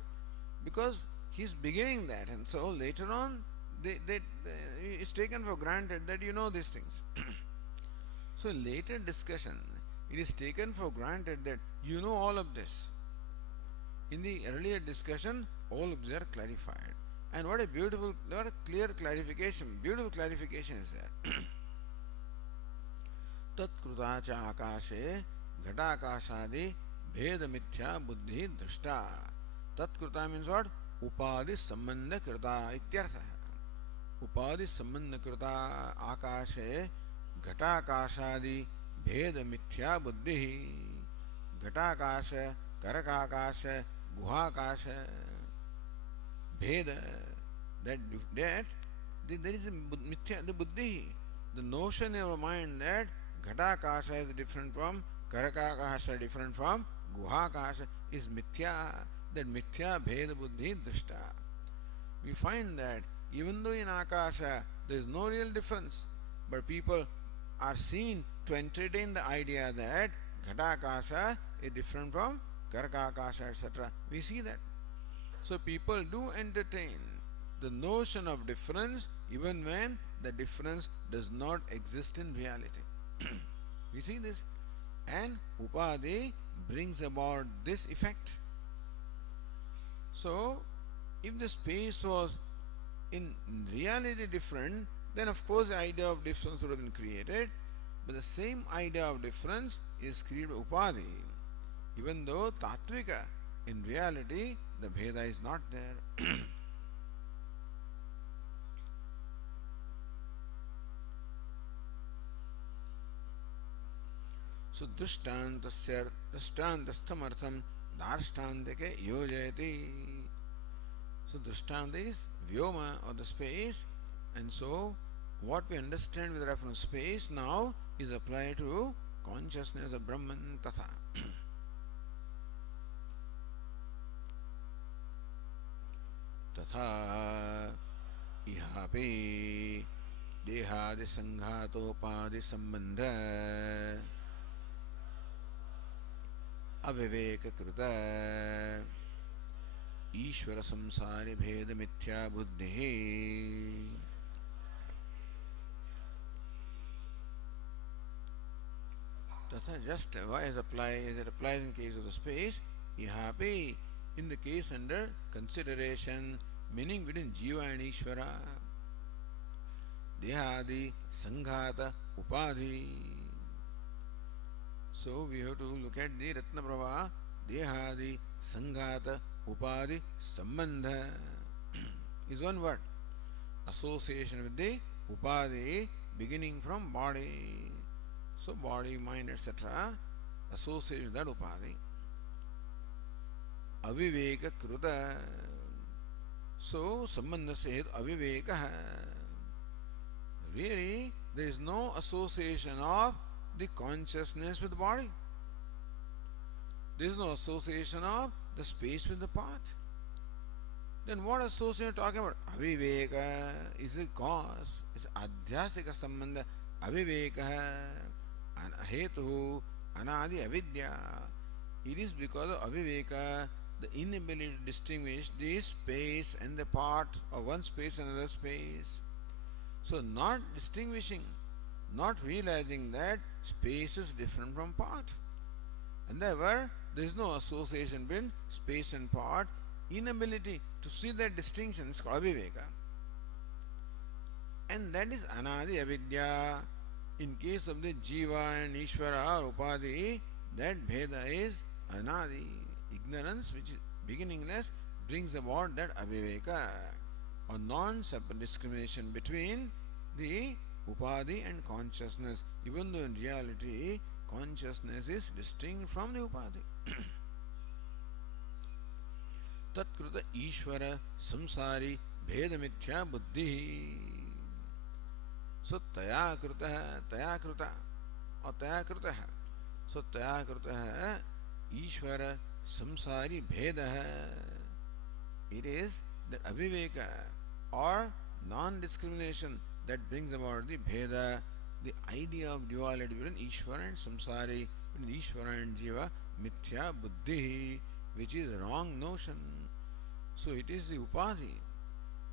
because he's beginning that, and so later on, it's taken for granted that you know these things. So in later discussion, it is taken for granted that you know all of this. In the earlier discussion, all of these are clarified. And what a clear clarification, beautiful clarification is there. Tat kruta cha akashe ghatakashadi bheda mithya buddhi drishta. Tat kruta means what? Upadi sambandha krita ityartha. Upadi sambandha krita akashe ghatakashadi bheda mithya buddhi. Ghatakasha, karakakasha, guhakasha. Bheda, that there is the buddhi, the notion in our mind that Ghatakasha is different from Karakakasha, different from Guhakasha, is mithya, that mithya bheda buddhi drishta. We find that even though in Akasha there is no real difference, but people are seen to entertain the idea that Ghatakasha is different from Karakakasha, etc. We see that. So people do entertain the notion of difference even when the difference does not exist in reality. We see this, and Upadi brings about this effect. So if the space was in reality different, then of course the idea of difference would have been created, but the same idea of difference is created by Upadi, even though Tattvika, in reality, the Bheda is not there. So Drishtantasya Drishtantastamartham Darstantike Yojayati. So Drishtanta is Vyoma, or the space, and so what we understand with reference to space now is applied to consciousness of Brahman Tatha. Tatha इह yahapi dehadi sanghatopadhi sambandha aviveka kruta Ishvara samsari bheda mithya buddhi. Tatha just why is it applies in case of the space, ihapi in the case under consideration, meaning between Jiva and Ishvara. Dehadi sanghata upadhi. So we have to look at the Ratna Prabha. Dehadi sanghata upadhi sambandha is one word. Association with the upadhi beginning from body. So body, mind, etc. associated with that upadhi. Aviveka kruta. So sambandha says aviveka. Really, there is no association of the consciousness with the body. There is no association of the space with the part. Then what association are you talking about? Aviveka is the cause. It's adhyasika sambandha. Aviveka hetu anadi avidya. It is because of aviveka, the inability to distinguish the space and the part of one space and another space. So not distinguishing, not realizing that space is different from part. And therefore, there is no association between space and part. Inability to see that distinction is called aviveka. And that is anadi avidya. In case of the jiva and ishvara or upadhi, that bheda is anadi. Ignorance which is beginningless brings about that aviveka or non-separate discrimination between the upadhi and consciousness, even though in reality consciousness is distinct from the upadhi. Tatkruta Ishvara samsari bhedamithya buddhi. So taya kruta or taya krutaha. So taya krutaha Ishvara samsari bhedaha. It is the aviveka or non-discrimination that brings about the bheda, the idea of duality between Ishvara and samsari, between Ishvara and Jiva, mithya buddhi, which is wrong notion. So it is the upadhi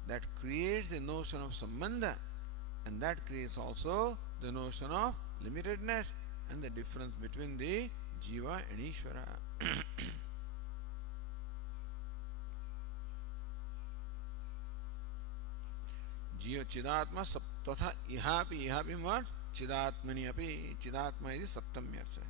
that creates the notion of sambandha, and that creates also the notion of limitedness and the difference between the Jiva and Ishvara. Jiva chidatma saptatha ihapi what? Chidatmani api. Chidatma is saptamyartha.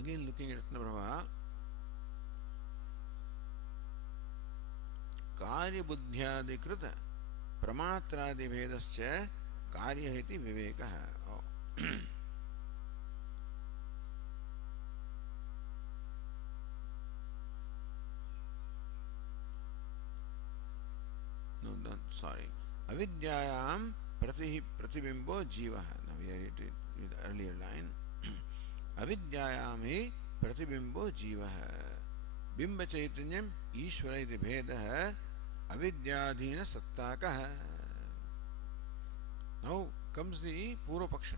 Again looking at Ratna Prabha, कार्य बुद्ध्यादिकृत प्रमात्रादि भेदश्च कार्य इति विवेकः. No, sorry. Avidyayam प्रतिबिंबो जीवः. Now we are read with earlier line. Avidyayam hi प्रतिबिंबो जीवः. बिंब चैतन्यम ईश्वर इति भेदः avidyadhina sattakaha. Now comes the Purva Paksha.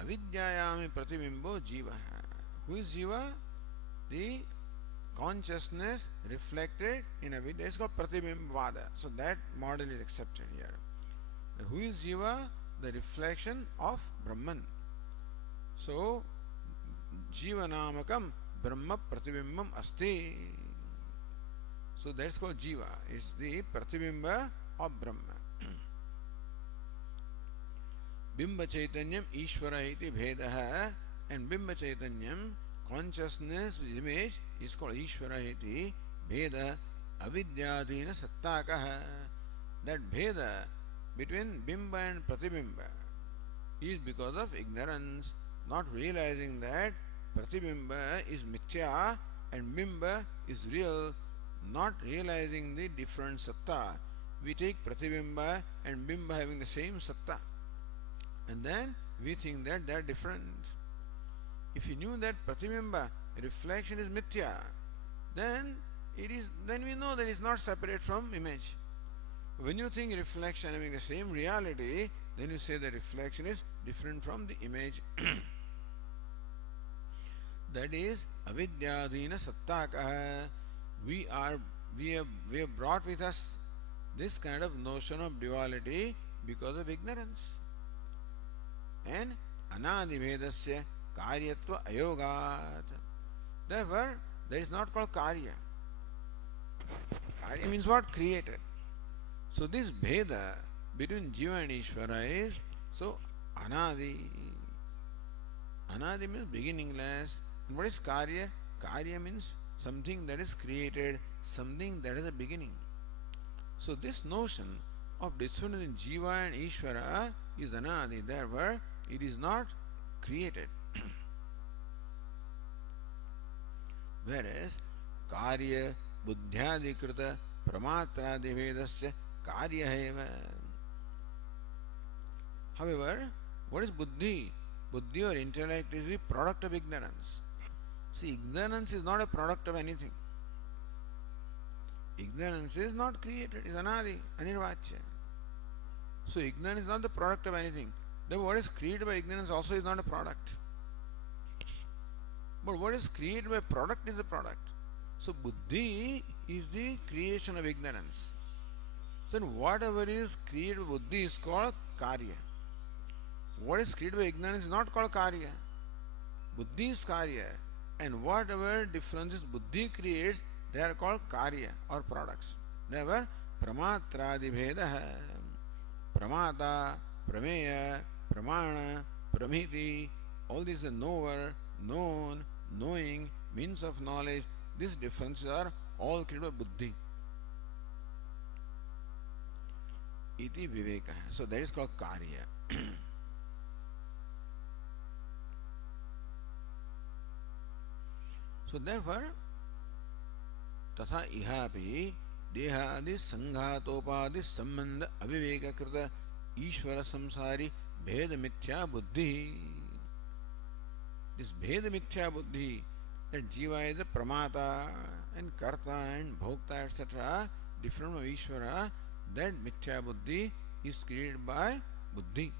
Avidyayami pratibimbo jivaha. Who is jiva? The consciousness reflected in avidya is called pratibimbvada. So that model is accepted here. And who is jiva? The reflection of Brahman. So jiva namakam brahma pratibimbam asti. So that's called jiva. It's the pratibimba of Brahma. Bimba chaitanyam ishvara iti bhedaha, and bimba chaitanyam, consciousness image, is called ishvara iti bheda avidyadhina sattakaha. That bheda between bimba and pratibimba is because of ignorance, not realizing that pratibimba is mithya and bimba is real, not realizing the different satta. We take pratibimba and bimba having the same satta, and then we think that they are different. If you knew that pratibimba, reflection, is mithya, then we know that it is not separate from image. When you think reflection having the same reality, then you say the reflection is different from the image. That is avidyadhina sattaka. We have brought with us this kind of notion of duality because of ignorance. And anadibhedasya karyatva ayogat. Therefore, that is not called karya. Karya means what? Created. So this bheda between Jiva and Ishvara is so anadi. Anadi means beginningless. And what is karya? Karya means something that is created, something that has a beginning. So this notion of dissonance in Jiva and Ishvara is anadi. Therefore, it is not created. Whereas karya buddhyadikrita pramatradivedasya karya eva. However, what is buddhi? Buddhi or intellect is the product of ignorance. See, ignorance is not a product of anything. Ignorance is not created, it is anadi, anirvachya. So ignorance is not the product of anything. Then what is created by ignorance also is not a product. But what is created by product is a product. So buddhi is the creation of ignorance. So whatever is created by buddhi is called karya. What is created by ignorance is not called karya. Buddhi is karya. And whatever differences buddhi creates, they are called karya or products. Therefore, pramatradi-bhedah, pramata, prameya, pramana, pramiti, all these are knower, known, knowing, means of knowledge. These differences are all created by buddhi. Iti viveka. So that is called karya. So therefore, तथा इहापि देहादि संघातोपादि संबंध अविवेककृत ईश्वर संसारी भेद मिथ्या बुद्धि. This भेद मिथ्या बुद्धि, that jiva is a pramata and karta and bhokta etc. different from Ishvara, that mithya buddhi is created by buddhi,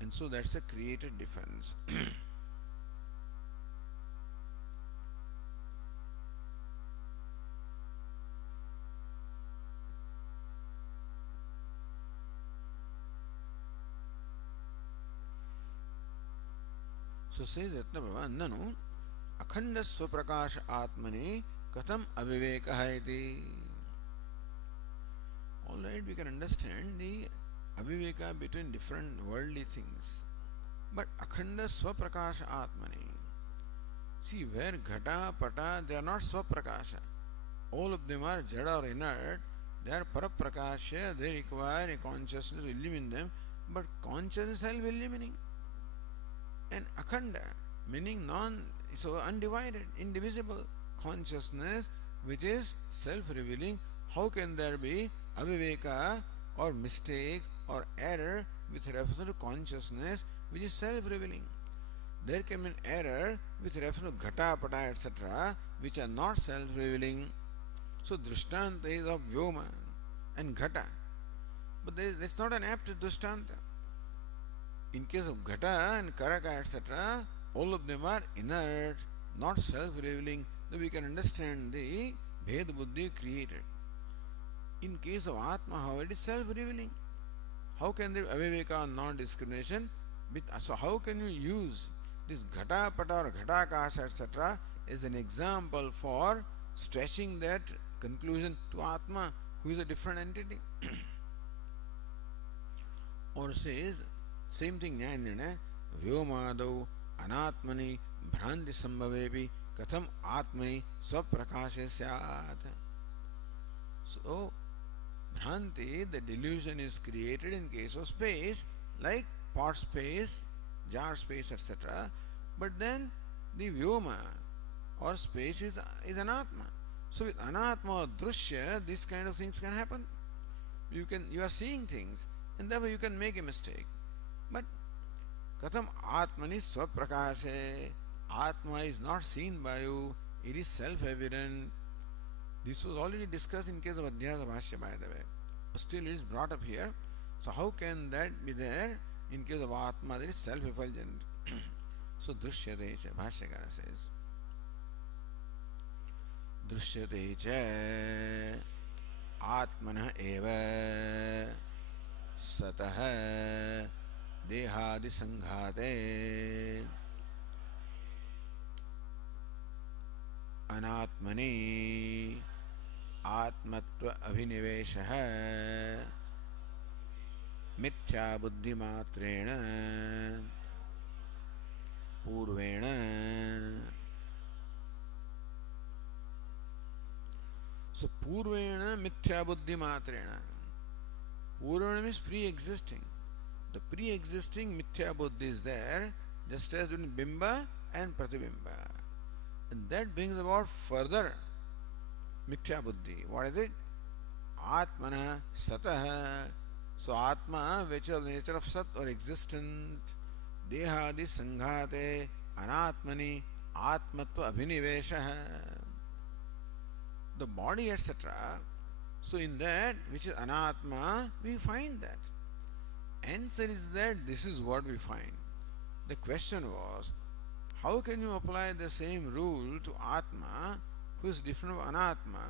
and so that's a created difference. So says Ratnabhava, nanu akhanda swaprakash atmani katham avivekah iti. Alright, we can understand the aviveka between different worldly things. But akhanda swaprakash atmani. See, where ghata, pata, they are not swaprakasha. All of them are jada or inert. They are paraprakasha. They require a consciousness to illumine them. But consciousness is self-illumining. And akhanda, meaning so undivided, indivisible consciousness which is self-revealing. How can there be aviveka or mistake or error with reference to consciousness which is self-revealing? There can be an error with reference to ghata, pata, etc. which are not self-revealing. So drishtanta is of vyoma and ghata. But that's not an apt drishtanta. In case of ghata and karaka, etc., all of them are inert, not self-revealing. Then we can understand the bhed buddhi created. In case of atma, how it is self-revealing. How can there be aviveka or non-discrimination? So how can you use this ghata, pata or ghata, kasha, etc. as an example for stretching that conclusion to atma, who is a different entity? Or says, same thing, Vyomadau anatmani bhranti sambhavepi katham atmani swaprakashe syat. So, bhranti, the delusion is created in case of space, like pot space, jar space, etc. But then the vyoma or space is an atma. So with anatma or drushya, these kind of things can happen. You are seeing things, and therefore you can make a mistake. But katham atmani swaprakashe, atma is not seen by you, it is self-evident. This was already discussed in case of Adhyasa Bhashya, by the way. Still it is brought up here. So how can that be there in case of atma that is self-effulgent? So drishyate cha, Bhashyakara says. Drishyate cha atmanah eva satah dehadi sanghate anatmani atmatva abhiniveshah मिथ्या बुद्धि मात्रेण पूर्वेण so पूर्वेण मिथ्या बुद्धि मात्रेण पूर्वेण means pre-existing. The pre-existing mithya buddhi is there just as in bimba and pratibimba, and that brings about further mithya buddhi. What is it? Atmana satah. So Atma, which is the nature of Sat or existent, Dehadi Sanghate, Anatmani, Atmatva Abhinivesha, the body, etc. So in that, which is Anatma, we find that. Answer is that this is what we find. The question was, how can you apply the same rule to Atma, who is different from Anatma?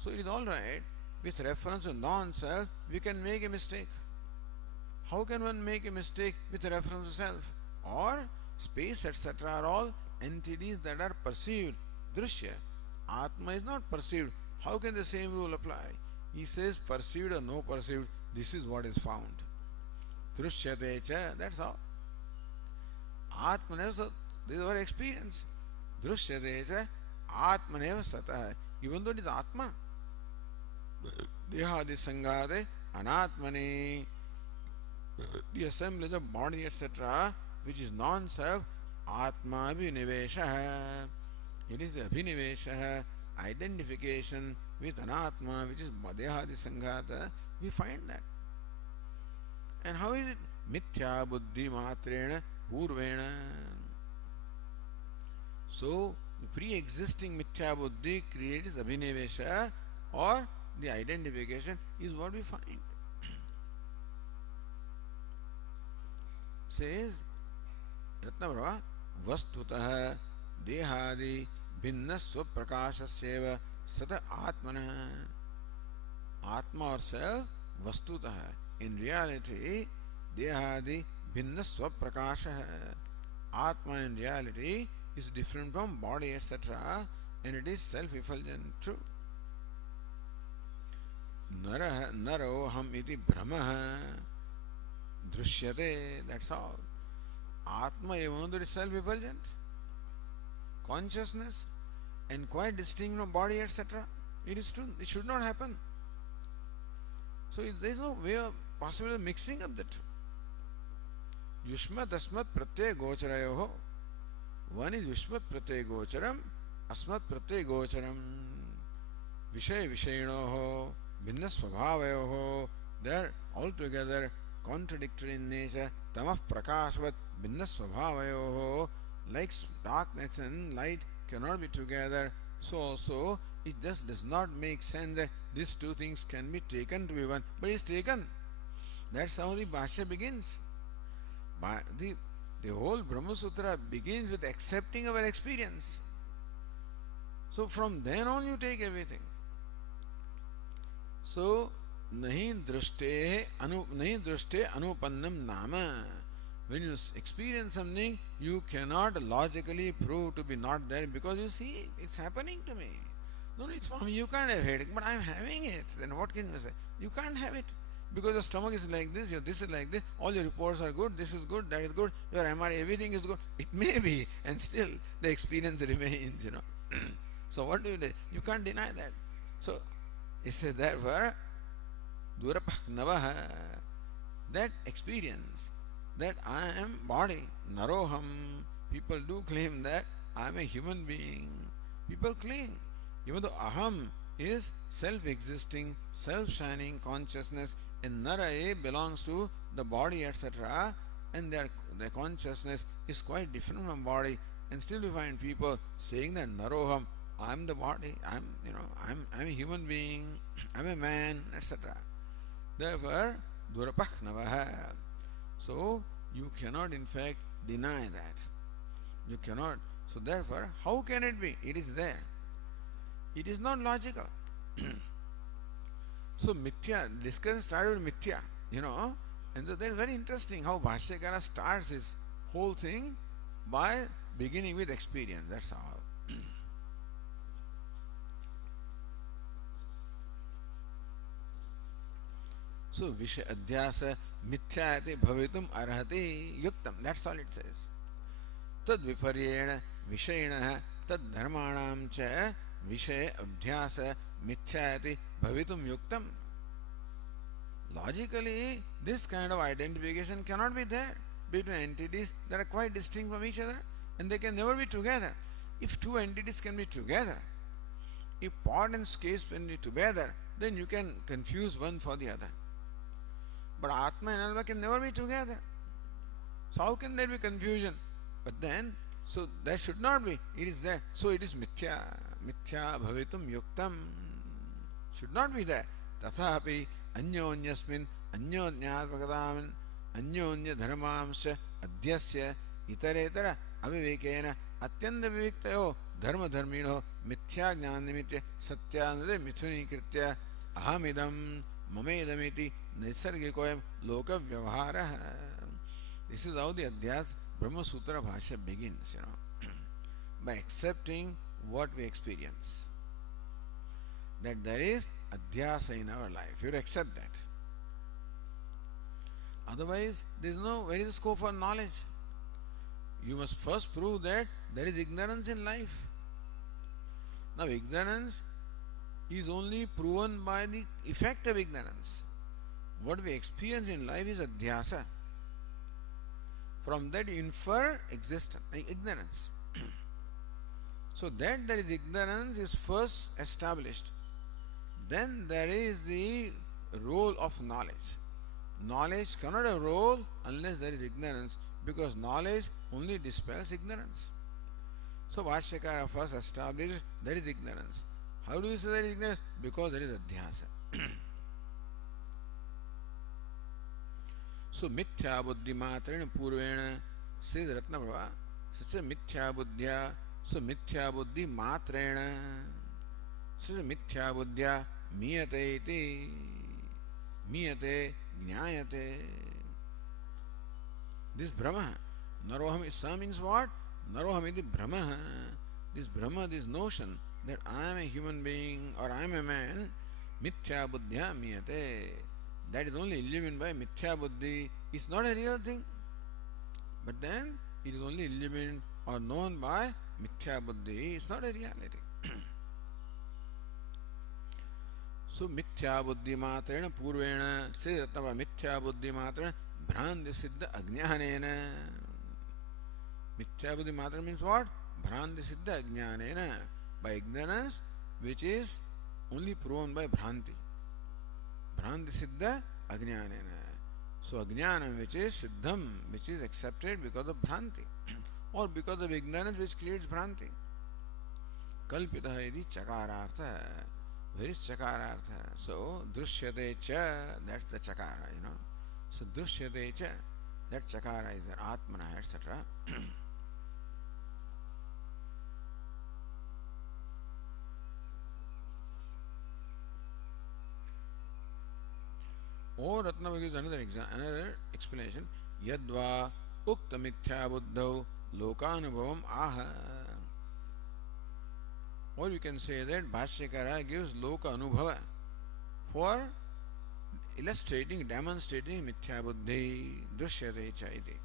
So it is alright. With reference to non-self, we can make a mistake. How can one make a mistake with reference to self? Or space, etc. are all entities that are perceived. Drishya. Atma is not perceived. How can the same rule apply? He says perceived or no perceived, this is what is found. Drishyate cha, that's all. Atmaneva, this is our experience. Drishyate cha, Atmaneva satah. Even though it is Atma, Dehadi Sangade, Anatmani, the assemblage of body, etc., which is non-self, Atma Abhinivesha. It is the Abhinivesha, identification with Anatma, which is Dehadi Sangata. We find that. And how is it? Mithya Buddhi Matrena Purvena. So, the pre-existing Mithya Buddhi creates Abhinivesha, or the identification is what we find. Says Ratnaprabha, Vastutah Dehadi Bhinna Swaprakashasyeva Sata Atmana. Atma or self, Vastutah. In reality, Dehadi Bhinna Swaprakasha. Atma in reality is different from body, etc., and it is self-effulgent. True. Naroham iti brahmaha drishyate, that's all. Atma, even though it is self-effulgent, consciousness, and quite distinct from body, etc., it is true. It should not happen. So there is no way of possible of mixing up the two. Yushmat asmat pratyay gocharayoho. One is Yushmat pratyay gocharam, asmat pratyay gocharam. Vishay vishayinoho. Bhinna svabhavayoho, they are altogether contradictory in nature. Tamah prakashvat bhinna svabhavayoho, like darkness and light cannot be together. So also it just does not make sense that these two things can be taken to be one. But it is taken. That's how the Bhashya begins. The whole Brahma Sutra begins with accepting our experience. So from then on you take everything. So, nahi drushte anupannam nama. When you experience something, you cannot logically prove to be not there because you see it's happening to me. No, it's for me. You can't have headache, but I'm having it. Then what can you say? You can't have it because your stomach is like this, your this is like this. All your reports are good. This is good. That is good. Your MRI, everything is good. It may be, and still the experience remains. So what do? You can't deny that. So it says therefore, Durapah that experience, that I am body, Naroham. People do claim that I am a human being. People claim. Even though aham is self-existing, self-shining consciousness, and nara belongs to the body, etc., and their consciousness is quite different from body, and still we find people saying that naroham, I'm the body, I'm a human being, I'm a man, etc. Therefore, durapakhnavah. So you cannot in fact deny that. You cannot. So therefore, how can it be? It is there. It is not logical. So mithya, discussion started with mithya, and so that is very interesting how Bhashyakara starts his whole thing by beginning with experience. That's how. So Vishay Adhyasa Mithyate Bhavitum Arhati Yuktam. That's all it says. Tad Viparyena Vishayana Tad Dharmanam Cha Vishay Adhyasa Mithyate Bhavitum Yuktam. Logically, this kind of identification cannot be there between entities that are quite distinct from each other, and they can never be together. If two entities can be together, if pot and scales can be together, then you can confuse one for the other. But Atma and Alma can never be together. So how can there be confusion? But then, so there should not be. It is there. So it is mithya. Mithya bhavitum yuktam. Should not be there. Tathapi anyonyasmin anyonyatmakatam anyonya dharmamsya adhyasya itaretara avivekena atyanta viviktayo dharma dharmino mithya jnana nimitya satyanade mithuni ahamidam mamedamiti nisargikoyam loka vyavahara. This is how the Adhyas Brahma Sutra Bhashya begins, by accepting what we experience. That there is Adhyasa in our life. You have to accept that. Otherwise, where is the scope for knowledge? You must first prove that there is ignorance in life. Now, ignorance is only proven by the effect of ignorance. What we experience in life is Adhyasa. From that you infer ignorance. So that there is ignorance is first established. Then there is the role of knowledge. Knowledge cannot have a role unless there is ignorance, because knowledge only dispels ignorance. So Bhashyakara first established there is ignorance. How do you say there is ignorance? Because there is Adhyasa. So mithya buddhi matrena purvena, says Ratnaprabha, such a mithya buddhya, so mithya buddhi matrena, such a mithya buddhya miyate iti, miyate jnayate. This Brahma, naroham isa means what? Naroham iti Brahma. This Brahma, this notion that I am a human being or I am a man, mithya buddhya miyate. That is only illumined by mithya buddhi. It's not a real thing. But then it is only illumined or known by mithya buddhi. It's not a reality. So mithya buddhi matrena purvena, says Ratnava, mithya buddhi matrena bhranti siddha ajnanena. Mithya buddhi matrena means what? Bhranti siddha ajnanena. By ignorance, which is only proven by bhranti. Bhranti siddha ajnanena. So ajnanam, which is siddham, which is accepted because of bhranti, or because of ignorance which creates bhranti. Kalpitaha iti chakarartha. Where is chakarartha? So drushyate cha, that's the chakara, So drushyate cha, that chakara is there, atmana, etc. Or Ratnava gives another explanation. Yadva ukta mithya buddhau lokanubhavam aha. Or you can say that Bhashyakara gives loka anubhava for illustrating, demonstrating mithya buddhi, drishyate cha iti.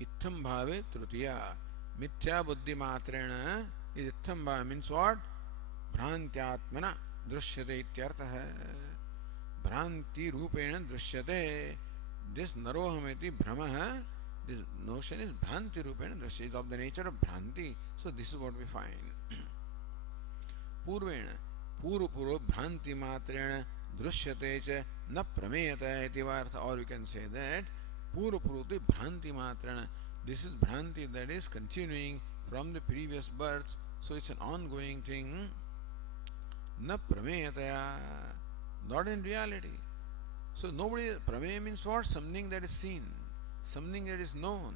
Itham bhave trutiya. Mithya buddhi matrena is itham bhave means what? Bhrantyatmana drishyate ityartha. Bhranti rupena drishyate. This narohamiti brahma This notion is Bhranti Rupena Drashya, is of the nature of Bhranti. So this is what we find. Purvena, Puru Bhranti Matrena Drishyate cha na prameyata iti vartha. Or you can say that Puru Bhranti Matrena. This is Bhranti that is continuing from the previous births. So it's an ongoing thing. Na prameyataya, not in reality. So nobody, prameya means what? Something that is seen, something that is known.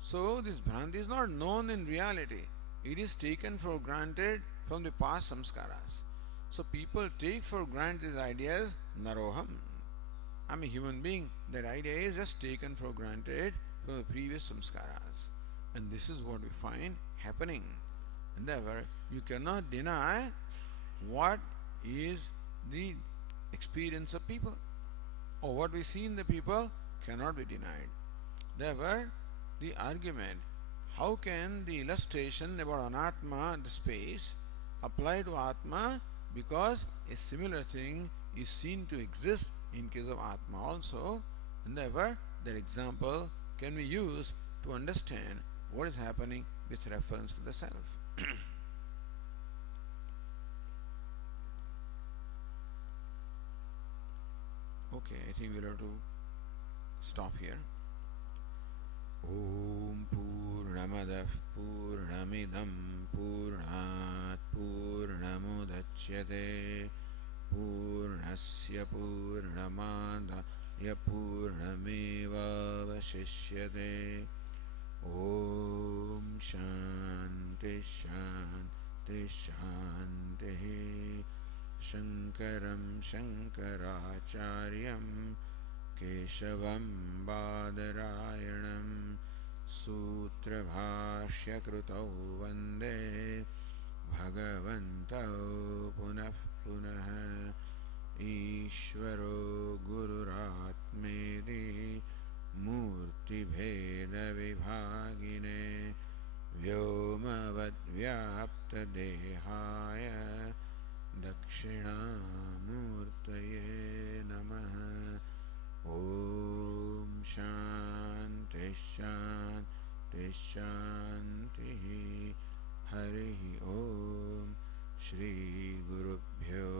So this Bhranti is not known in reality. It is taken for granted from the past samskaras. So people take for granted these ideas, naroham. I'm a human being. That idea is just taken for granted from the previous samskaras. And this is what we find happening. And therefore, you cannot deny what is the experience of people, or what we see in the people cannot be denied. Therefore, the argument, how can the illustration about anatma, the space, apply to atma? Because a similar thing is seen to exist in case of atma also, and therefore that example can be used to understand what is happening with reference to the self. Okay, I think we'll have to stop here. Om Purnamadah Purnamidam Purnat Purnamudachyate Purnasya Purnamadaya Purnameva Vashishyate. Om Shanti Shanti Shanti. Shankaram Shankaracharyam Keshavam Badarayanam Sutra Bhashya Krutau Vande Bhagavantau Punah Punah Ishvaro Gururatmedi Murti Bheda Vibhagine Vyomavad Vyapta Dehaya Dakshinamurtaye Namaha. Om Shanti Shanti Shanti. Hari Om. Shri Gurubhyo